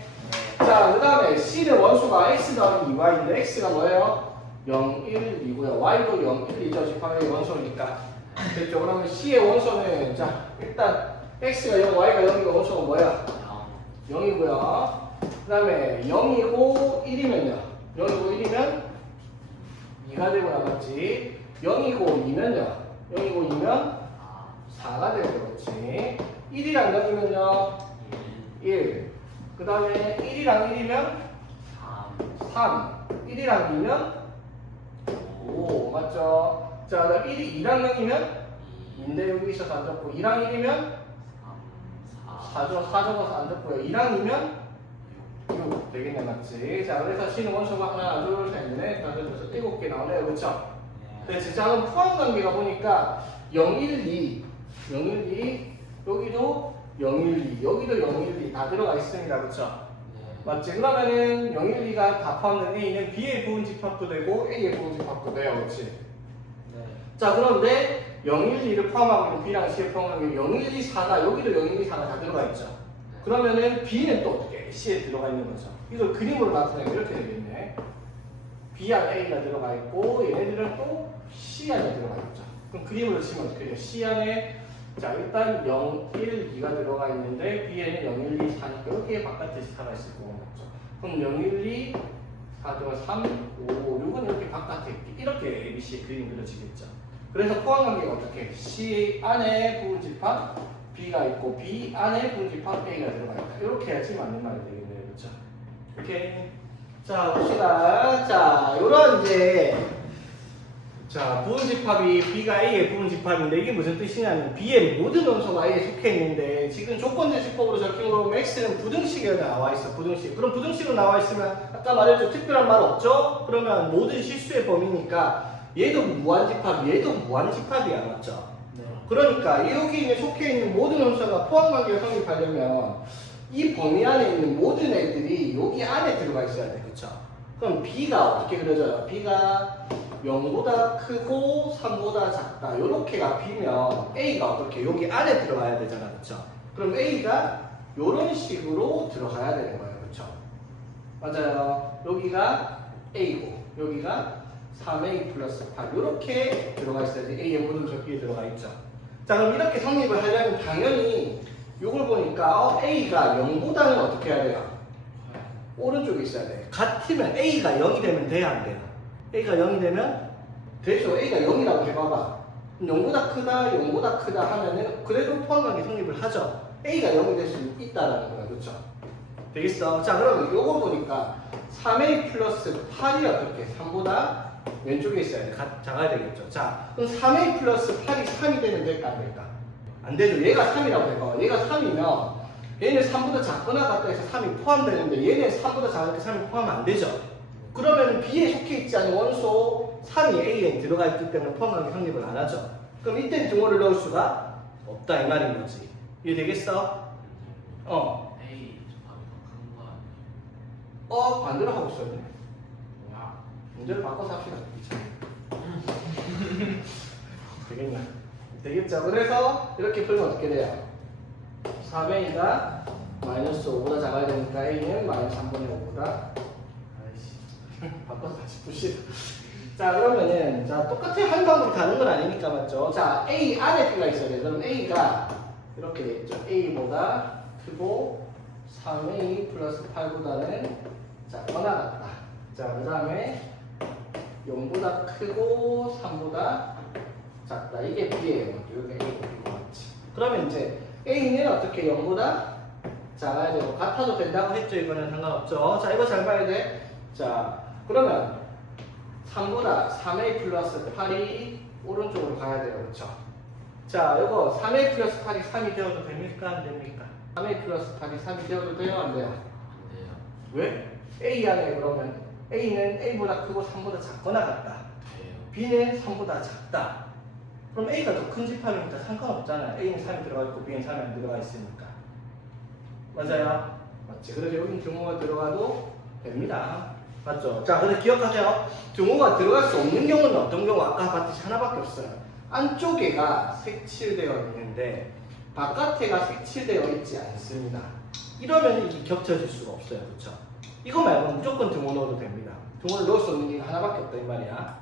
자, 그 다음에 C는 원소가 X 더하기 2Y인데 X가 뭐예요? 0, 1, 2고요. Y도 0, 1, 2죠. 집합의 원소니까. 됐죠? 그러면 C의 원소는 자, 일단 X가 0, Y가 0이고 원소가 뭐야? 0이고요. 그 다음에 0이고 1이면요. 0이고 1이면 2가 되고 나갔지. 0이고 2면요. 0이고 2면 4가 되고 그렇지. 1이랑 0이면요. 1. 그 다음에 1이랑 1이면 3. 1이랑 2면 5. 맞죠? 자, 그다음 1이 2랑 0이면 2인데 여기 있어서 안 적고 2랑 1이면 4죠. 4 적어서 안 적고요. 2랑 2면 6 되겠네. 맞지? 자, 그래서 C는 원소가 하나, 둘, 셋, 넷, 다섯, 여섯, 7개 나오네요. 그쵸? 그래서 작은 포함 관계가 보니까 0, 1, 2, 0, 1, 2, 여기도 0, 1, 2, 여기도 0, 1, 2 다 들어가 있습니다. 그쵸? 맞지? 그러면은 0, 1, 2가 다 포함된 A는 B의 부분 집합도 되고 A의 부분 집합도 돼요. 그렇지? 자, 그런데 0, 1, 2를 포함하고 있는 B랑 C의 포함하는 게 0, 1, 2, 4가 여기도 0, 1, 2, 4가 다 들어가 있죠. 그러면은 B는 또 어떻게? C에 들어가 있는 거죠. 이걸 그림으로 나타내면 이렇게 되겠네. B 안에 A가 들어가 있고 얘네들은 또 C 안에 들어가 있죠. 그럼 그림으로 치면 어떻게 돼요? C 안에 자, 일단 0, 1, 2가 들어가 있는데 B에는 0, 1, 2, 4니까 이렇게 바깥에 스타가 있을 거고 맞죠? 그럼 0, 1, 2, 4 들어가 3, 5, 6은 이렇게 바깥에 이렇게 ABC의 그림이 그려지겠죠. 그래서 포함 관계가 어떻게? C 안에 부분 집합 B가 있고 B 안에 부분 집합 A가 들어가 있다. 이렇게 해야지 맞는 말이 되겠네요. 그렇죠? 오케이. 자, 봅시다. 자, 요런 이제 자, 부분 집합이 B가 A의 부분 집합인데 이게 무슨 뜻이냐면 B의 모든 원소가 A에 속해 있는데 지금 조건제시법으로 적힌으로 보면 X는 부등식에 나와 있어. 부등식. 그럼 부등식으로 나와 있으면 아까 말했죠. 특별한 말 없죠? 그러면 모든 실수의 범위니까 얘도 무한집합, 얘도 무한집합이야. 맞죠? 네. 그러니까 여기 있는 속해 있는 모든 원소가 포함관계가 성립하려면 이 범위 안에 있는 모든 애들이 여기 안에 들어가 있어야 돼. 그쵸? 그럼 B가 어떻게 그려져요? B가 0보다 크고 3보다 작다. 요렇게가 B면 A가 어떻게 여기 안에 들어가야 되잖아. 그쵸? 그럼 A가 요런 식으로 들어가야 되는 거예요. 그쵸? 맞아요. 여기가 A고 여기가 3A 플러스 8 요렇게 들어가 있어야지 A의 모든 적기에 들어가 있죠. 자, 그럼 이렇게 성립을 하려면 당연히 요걸 보니까 A가 0보다는 어떻게 해야 돼요? 오른쪽에 있어야 돼. 같으면 A가 0이 되면 돼야 안 돼요? A가 0이 되면 되죠. A가 0이라고 해봐봐. 0보다 크다, 0보다 크다 하면은 그래도 포함관계 성립을 하죠. A가 0이 될 수 있다라는 거야. 그렇죠? 되겠어? 자, 그러면 요거 보니까 3A 플러스 8이 어떻게? 3보다 왼쪽에 있어야 돼. 작아야 되겠죠. 자, 그럼 3A 플러스 8이 3이 되면 될까 안 될까? 안 되죠. 얘가 3이라고 해봐. 얘가 3이면 얘는 3보다 작거나 같다 해서 3이 포함되는데 얘는 3보다 작으니까 3이 포함 안 되죠. 그러면 B에 속해 있지 않은 원소 3이 A에 들어가 있기 때문에 포함관계 성립을 안 하죠. 그럼 이때는 등호를 넣을 수가 없다 이 말인 거지. 이해되겠어? A 집합이 더 큰 거 아니에요? 반대로 하고 있었네. 뭐야? 문제를 바꿔서 합시다. 되겠냐? 되겠죠. 그래서 이렇게 풀면 어떻게 돼요? 4A가 마이너스 5보다 작아야 되니까 A는 마이너스 3분의 5보다 아이씨 바꿔서 다시 푸시다. 자, 그러면은 자 똑같이 한 방법이 다른 건 아니니까 맞죠? 자, A 안에 B가 있어야 돼요. 그럼 A가 이렇게 돼 있죠. A보다 크고 3A 플러스 8보다는 작거나 같다. 자, 그 다음에 0보다 크고 3보다 작다. 이게 B예요. 여기 A고 B고 맞지. 그러면 이제 A는 어떻게 0보다 작아야 되고 같아도 된다고 했죠. 이거는 상관없죠. 자, 이거 잘 봐야 돼. 자, 그러면 3보다 3A 플러스 8이 오른쪽으로 가야 돼요. 그렇죠? 자, 이거 3A 플러스 8이 3이 되어도 됩니까? 안 됩니까? 3A 플러스 8이 3이 되어도 돼요? 안 돼요? 안 돼요. 왜? A 안에 그러면 A는 A보다 크고 3보다 작거나 같다. 돼요. B는 3보다 작다. 그럼 A가 더 큰 집합이니까 상관없잖아. A는 3이 들어가 있고 B는 3이 안 들어가 있으니까. 맞아요? 맞지? 그래서 여기는 등호가 들어가도 됩니다. 맞죠? 자, 근데 기억하세요. 등호가 들어갈 수 없는 경우는 어떤 경우? 아까 봤듯이 하나밖에 없어요. 안쪽에가 색칠되어 있는데 바깥에가 색칠되어 있지 않습니다. 이러면 이게 겹쳐질 수가 없어요. 그렇죠? 이거 말고 무조건 등호 넣어도 됩니다. 등호를 넣을 수 없는 게 하나밖에 없다 이 말이야.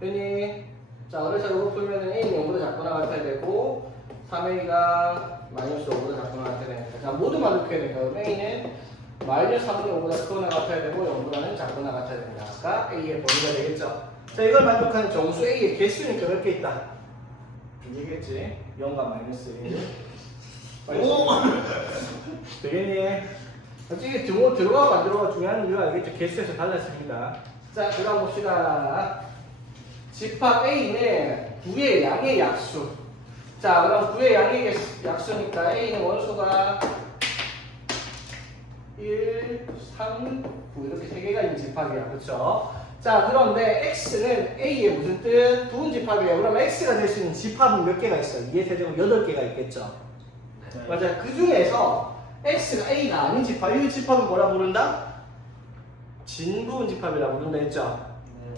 그러니 자, 그래서 이거 풀면은 A는 0보다 작거나 같아야 되고 3A가 마이너스 5보다 작거나 같아야 되니까 자, 모두만 넣게 되니까 A는 마이너스 3분의 5보다 크거나 같아야 되고 0보다는 작거나 같아야 됩니다. 아까 A의 범위가 되겠죠. 자, 이걸 만족하는 정수 A의 개수니까 몇 개 있다? 이게겠지. 0과 마이너스 1. 오! 되겠니? 솔직히 등호 들어가고 안 들어가고 중요한 이유가 알겠죠? 개수에서 달랐습니다. 자, 들어가 봅시다. 집합 A는 9의 양의 약수. 자, 그럼 9의 양의 약수니까 A는 원소가 1, 3, 9 이렇게 3개가 있는 집합이야. 그렇죠? 자, 그런데 X는 A의 무슨 뜻? 부분 집합이에요. 그러면 X가 될 수 있는 집합은 몇 개가 있어요? 2의 세제곱 8개가 있겠죠? 네. 맞아요. 그 중에서 X가 A가 아닌 집합, 이 집합을 뭐라 부른다? 진부분 집합이라고 부른다 했죠?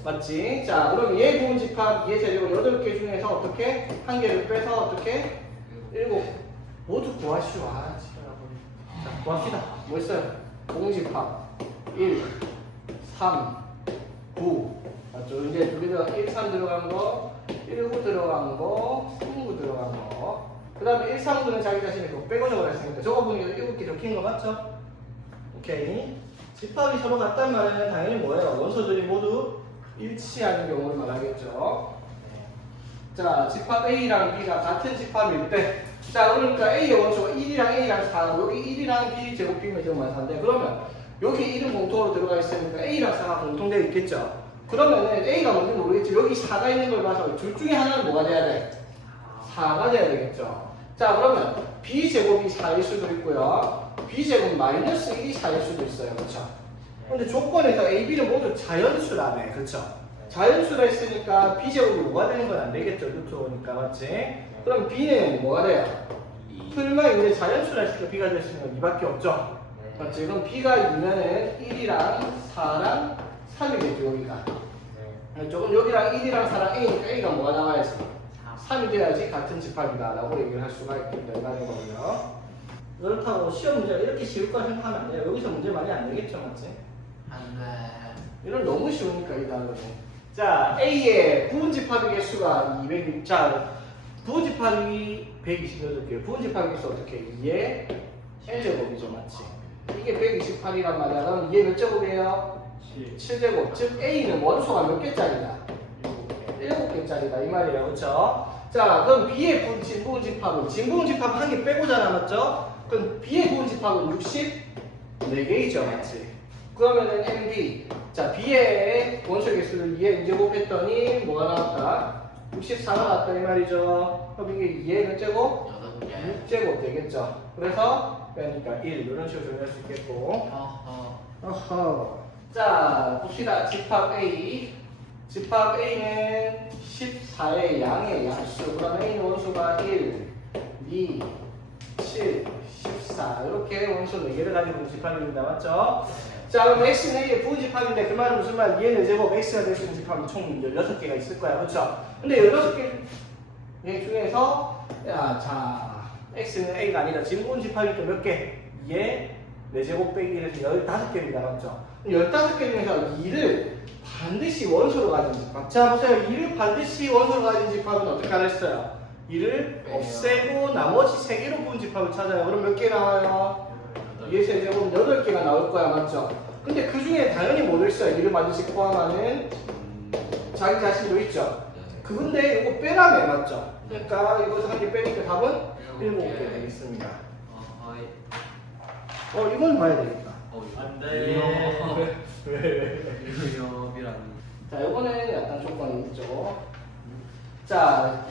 맞지? 자, 그럼 얘 부분 집합, 얘 세제곱 8개 중에서 어떻게? 한 개를 빼서 어떻게? 7. 모두 구하시오. 아, 자, 구합시다. 뭐 있어요? 공집합 1, 3, 9. 맞죠? 이제 두 개가 1, 3 들어간 거, 1, 9 들어간 거, 3, 9 들어간 거. 그 다음에 1, 3, 9는 자기 자신이 그거 빼고 적어놨으니까 저거 보니까 7개 적힌 거 맞죠? 오케이. 집합이 서로 같단 말은 당연히 뭐예요? 원소들이 모두 일치하는 경우를 말하겠죠. 자, 집합 A랑 B가 같은 집합일 때, 자, 그러니까 A의 원소가 1이랑 A랑 4, 여기 1이랑 B 제곱비면 제곱만 4인데, 그러면 여기 1은 공통으로 들어가 있으니까 A랑 4가 공통되어 있겠죠. 그러면은 A가 뭔지 모르겠지. 여기 4가 있는 걸 봐서 둘 중에 하나는 뭐가 돼야 돼? 4가 돼야 되겠죠. 자, 그러면 B 제곱이 4일 수도 있고요. B 제곱 마이너스 1이 4일 수도 있어요. 그렇죠? 근데 조건에서 A, B는 모두 자연수라네. 그렇죠? 자연수라 했으니까 B제곱이 뭐가 되는 건 안 되겠죠. 루트 5니까. 맞지? 그럼 B는 뭐가 돼요? 풀만 이제 자연수라 했으니까 B가 될 수 있는 건 2밖에 없죠. 맞지? 그럼 B가 2면은 1이랑 4랑 3이겠죠. 여기가. 조금 여기랑 1이랑 4랑 A니까 A가 뭐가 나와야지? 3이 돼야지 같은 집합이다 라고 얘기를 할 수가 있다는 거고요. 그렇다고 시험 문제가 이렇게 쉬울 거라 생각하면 안 돼요. 여기서 문제 많이 안 되겠죠. 맞지? 안 돼. 이런 너무 쉬우니까 이 단어는. 자, A의 부분집합의 개수가 200. 자, 부분집합이 128개예요. 부분집합의 개수 어떻게? 2의 L제곱이죠, 맞지? 이게 128이란 말이야. 그럼 2의 몇 제곱이에요? 7제곱. 즉 A는 원소가 몇 개짜리다? 7개짜리다 이 말이에요. 그렇죠? 자, 그럼 B의 진부분집합은 진부분집합은 한 개 빼고잖아, 맞죠? 그럼 B의 부분집합은 64개이죠, 맞지? 그러면은 MB, 자, B의 원소의 개수를 2에 제곱했더니 뭐가 나왔다? 64가 나왔다 이 말이죠. 그럼 이게 2의 몇 제곱? 8개. 6제곱 되겠죠. 그래서 빼니까 1 이런 식으로 정리할 수 있겠고. 어허. 자, 봅시다. 집합 A. 집합 A는 14의 양의 양수. 그럼 A는 원소가 1, 2, 7, 14 이렇게 원소 4개를 가지고 있는 집합입니다. 맞죠? 자, 그럼 X는 A의 부분집합인데 그 말은 무슨 말? 2의 4제곱 X가 될 수 있는 집합이 총 16개가 있을 거야. 그렇죠? 근데 16개 중에서 자, X는 A가 아니라 진부분집합이니까 몇 개? 2의 4제곱 빼기 1에서 15개입니다. 맞죠? 15개 중에서 2를 반드시 원소로 가진 집합. 자, 보세요. 2를 반드시 원소로 가진 집합은 어떻게 하랬어요? 2를 없애고 나머지 3개로 부분 집합을 찾아요. 그럼 몇 개 나와요? 2의 세제곱 8개가 나올 거야. 맞죠? 근데 그 중에 당연히 뭐 있어요? 2를 반드시 포함하는 자기 자신도 있죠? 그건데 이거 빼라며. 맞죠? 그러니까 이것을 한 개 빼니까 답은 7개 되겠습니다. 이건 봐야 되겠다. 안 왜? 유협이라는. 자, 이거는 약간 조건이 있죠. 자,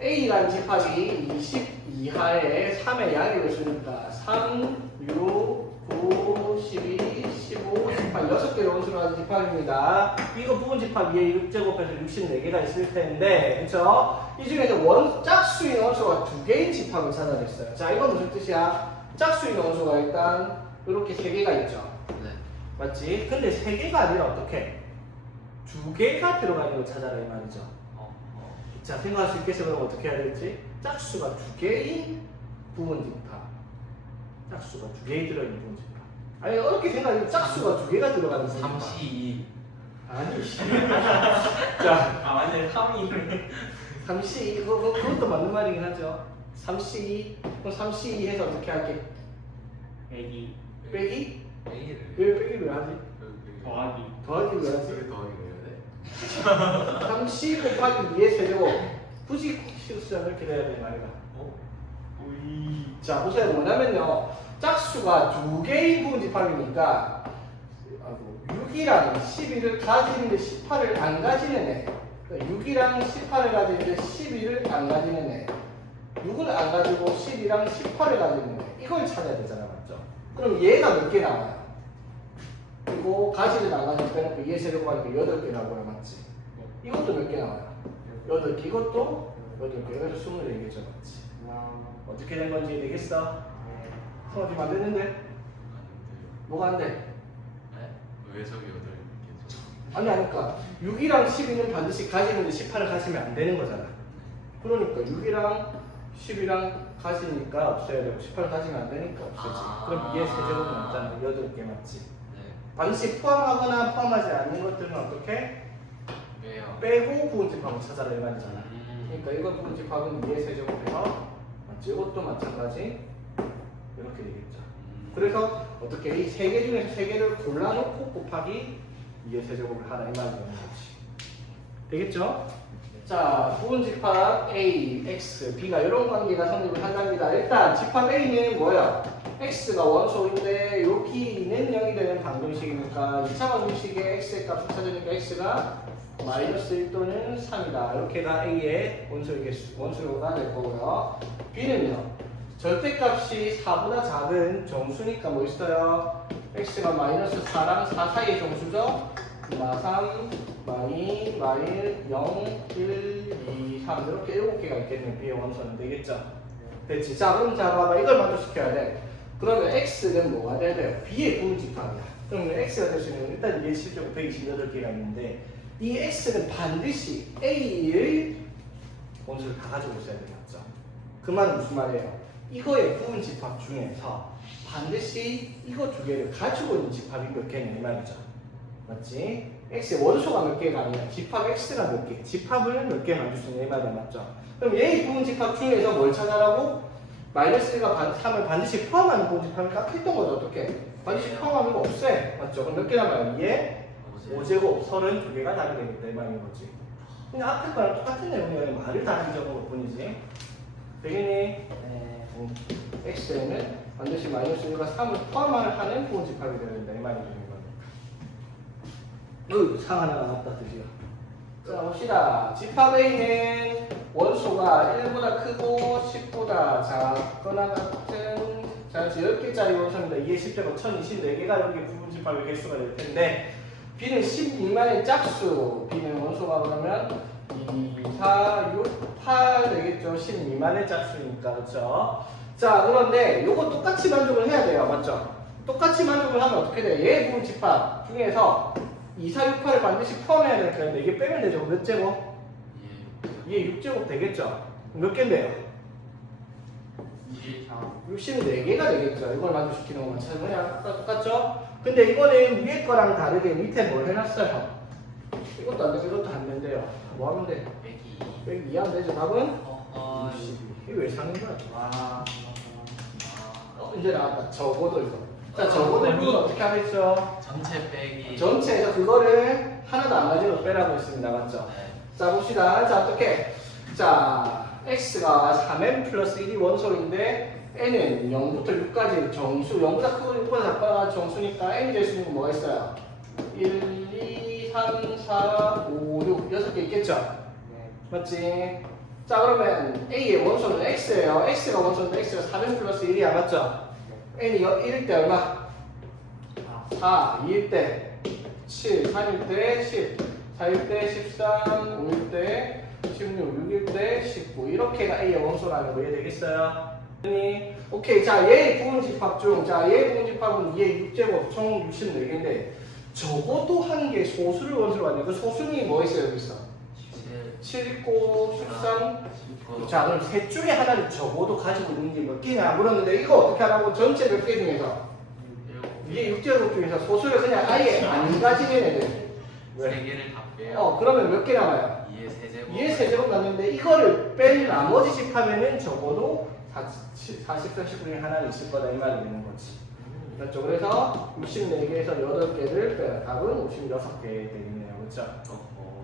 A라는 집합이 20 이하의 3의 양의 개수니까 3, 6, 9, 12, 15, 18, 6개의 원수로 가진 집합입니다. 이거 부분 집합 위에 6제곱해서 64개가 있을 텐데, 그쵸? 이 중에서 짝수인 원수가 2개인 집합을 찾아냈어요. 자, 이건 무슨 뜻이야? 짝수인 원수가 일단 이렇게 3개가 있죠. 네. 맞지? 근데 3개가 아니라 어떻게? 2개가 들어가는 걸 찾아라 이 말이죠. 자, 생각할 수 있겠어요? 그럼 어떻게 해야 될지? 짝수가 2개인 부분 집합. 짝수가 2개 들어있는 부분 집합. 아니, 어렵게 생각하면 짝수가 2개가 들어가는 부분 집합. 32. 아니, 씨. 자, 아 맞네 3이 32, 그것도 맞는 말이긴 하죠. 32, 그럼 32 해서 어떻게 할게? 애기 빼기? A를. 왜 빼기를 하지? 더하기 더하기를 하지? 더하기 해야 돼? 30 곱하기 2의 세제곱. 굳이 실수는 이렇게 돼야 되는 말이다. 우이 자, 보세요. 뭐냐면요. 짝수가 2개인 부분 집합이니까 6이랑 12를 가지는데 18을 안 가지는 애. 6이랑 18을 가지는데 12를 안 가지는 애. 6을 안 가지고 10이랑 18을 가지는 애. 이걸 찾아야 되잖아. 맞죠? 그럼 얘가 몇 개 나와요? 그리고 가지를 안 가지고 빼놓고 얘 세제곱하니까 8개 나와요. 맞지? 이것도 몇 개 나와요? 8개. 이것도 8개. 그래서 24개죠. 맞지? 어떻게 된 건지 되겠어? 어디 만드는데? 뭐가 안 돼? 왜 저기 8개죠? 아니, 그러니까 6이랑 12는 반드시 가지는데 18을 가지면 안 되는 거잖아. 그러니까 6이랑 10이랑 가지니까 없어야 되고 18을 가지면 안 되니까 없어지. 그럼 2의 세제곱은 없잖아. 8개 맞지? 네. 반드시 포함하거나 포함하지 않는 것들은 어떻게? 왜요? 빼고 부분집합을 찾아라 이 말이잖아. 그러니까 이거 부분집합은 2의 세제곱해서 맞지? 이것도 마찬가지. 이렇게 되겠죠. 그래서 어떻게 이 3개 중에서 3개를 골라놓고 곱하기 2의 세제곱을 하라 이 말이 되는 거지. 되겠죠? 자, 부분 집합 A, X, B가 이런 관계가 성립을 한답니다. 일단 집합 A는 뭐예요? X가 원소인데 요 B는 0이 되는 방정식이니까 2차 방정식의 X의 값을 찾으니까 X가 마이너스 1 또는 3이다. 이렇게가 A의 원소가 될 거고요. B는요. 절대값이 4보다 작은 정수니까 뭐 있어요? X가 마이너스 4랑 4 사이의 정수죠? 마 3, 마이, 마일, 0, 1, 2, 3 이렇게 7개가 있겠네. B의 원소는 되겠죠? 됐지? 자, 그럼 자 봐봐. 이걸 만족시켜야 돼. 그러면 X는 뭐가 돼야 돼요? B의 부분집합이야. 그러면 X가 될 수 있는 일단 이게 실제로 128개가 있는데 이 X는 반드시 A의 원소를 다 가지고 있어야 되는 거죠. 그 말은 무슨 말이에요? 이거의 부분 집합 중에서 반드시 이거 2개를 가지고 있는 집합이 몇 개냐 이 말이죠. 맞지? X의 원소가 몇 개가 아니라 집합 X가 몇 개, 집합을 몇 개 만들 수 있는 이 말이야. 맞죠? 그럼 얘의 부분 집합 중에서 뭘 찾아라고? 마이너스 1과 3을 반드시 포함하는 부분 집합을 깎였던 거죠. 어떻게? 반드시 포함하는 거 없애. 맞죠? 그럼 몇 개 남아요? 2에 5제곱 32개가 다르게 되겠다 이 말인 거지. 그냥 앞에 거랑 똑같은 내용이에요. 말을 다르게 적은 것 뿐이지. 되겠니? 네. X에는 반드시 마이너스 1과 3을 포함하는 부분 집합이 되어야 된다 이 말이 되는 거니까. 상 하나가 나왔다 드디어. 자 봅시다. 집합 A는 원소가 1보다 크고 10보다 작거나 같은 자 10개짜리 원소입니다. 2의 10제곱 1024개가 여기 부분 집합의 개수가 될 텐데 B는 10 미만의 짝수. B는 원소가 그러면 2, 4, 6, 8 되겠죠. 10 미만의 짝수니까 그렇죠. 자 그런데 요거 똑같이 만족을 해야 돼요. 맞죠? 똑같이 만족을 하면 어떻게 돼? 얘 부분 집합 중에서 2, 4, 6, 8을 반드시 포함해야 되니까 근데 이게 빼면 되죠. 몇 제곱? 얘 6제곱 되겠죠? 몇 개인데요? 64개가 되겠죠. 이걸 만족시키는 것만 찾으면 똑같죠? 근데 이거는 위에 거랑 다르게 밑에 뭘 해놨어요? 이것도 안 되고 이것도 안 된대요. 뭐 하면 돼? 빼기 2 하면 되죠. 답은? 62. 이게 왜 상인 거야? 이제 나왔다. 적어도 이거. 자, 적어도 이건 어떻게 하겠죠? 전체 빼기. 전체에서 그거를 하나도 안 가지고 빼라고 했습니다. 맞죠? 네. 자, 봅시다. 자, 어떻게? 자, x가 3n 플러스 1이 원소인데 n은 0부터 6까지 정수, 0보다 크고 6보다 작거나 정수니까 n이 될 수 있는 건 뭐가 있어요? 1, 2, 3, 4, 5, 6, 6개 있겠죠? 맞지? 자, 그러면 a의 원소는 x예요. x가 원소인데 x가 4n 플러스 1이야. 맞죠? n이 1일 때 얼마? 4, 2일 때 7, 3일 때 10, 4일 때 13, 5일 때 16, 6일 때 19 이렇게가 A의 원소라는 거 이해되겠어요? 오케이. 자, 얘의 부분집합 중, 자, 얘의 부분집합은 얘 6제곱 총 64개인데 적어도 한 개 소수를 원소로 하네. 그 소수는 뭐 있어요, 여기 있어? 7 있고 13. 자, 그럼 셋 중에 하나를 적어도 가지고 있는 게 몇 개냐 물었는데 이거 어떻게 하라고? 전체 몇 개 중에서 이게 6제곱 중에서 소수를 그냥 아예 안 가지는 애들. 세 개를 다 빼요. 그러면 몇 개 남아요? 2의 세제곱. 2의 세제곱 남는데 이거를 뺀 나머지 집하면은 적어도 40, 39 중에 하나는 있을 거다 이 말이 되는 거지. 그렇죠. 그래서 64개에서 8개를 빼요. 답은 56개 되겠네요. 그렇죠?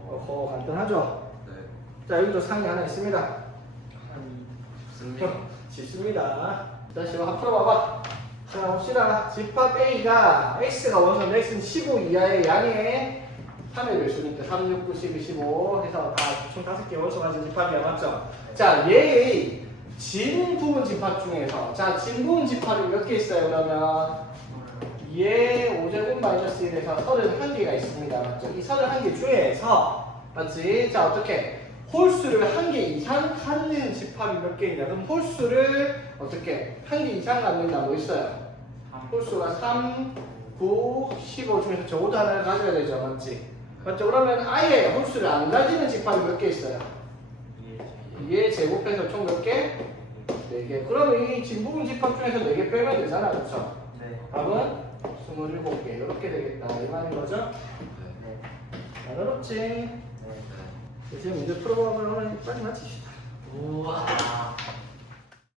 어허, 간단하죠? 네. 자, 여기도 상이 하나 있습니다. 좋습니다. 쉽습니다. 다시 한번 풀어봐봐. 자, 봅시다. 집합 A가 X가 원소인데 X는 15 이하의 양의 3의 배수니까 3, 6, 9, 12, 15 해서 다 총 5개 원소 가진 집합이야. 맞죠? 자, 얘의 진 부분 집합 중에서 자, 진 부분 집합이 몇 개 있어요? 그러면 얘 5제곱 마이너스 1에서 31개가 있습니다. 맞죠? 이 31개 중에서 맞지? 자, 어떻게? 홀수를 한 개 이상 갖는 집합이 몇 개 있냐? 그럼 홀수를 어떻게? 한 개 이상 갖는다 뭐 있어요? 홀수가 3, 9, 15 중에서 적어도 하나를 가져야 되죠. 맞지? 맞죠? 그러면 아예 홀수를 안 가지는 집합이 몇 개 있어요? 2의 제곱해서 총 몇 개? 4개. 그러면 이 진부분 집합 중에서 4개 빼면 되잖아. 그렇죠? 네. 답은 27개. 이렇게 되겠다. 이 말인 거죠? 네. 잘 어렵지? 네. 이제 문제 풀어보면 빨리 맞히시다. 우와.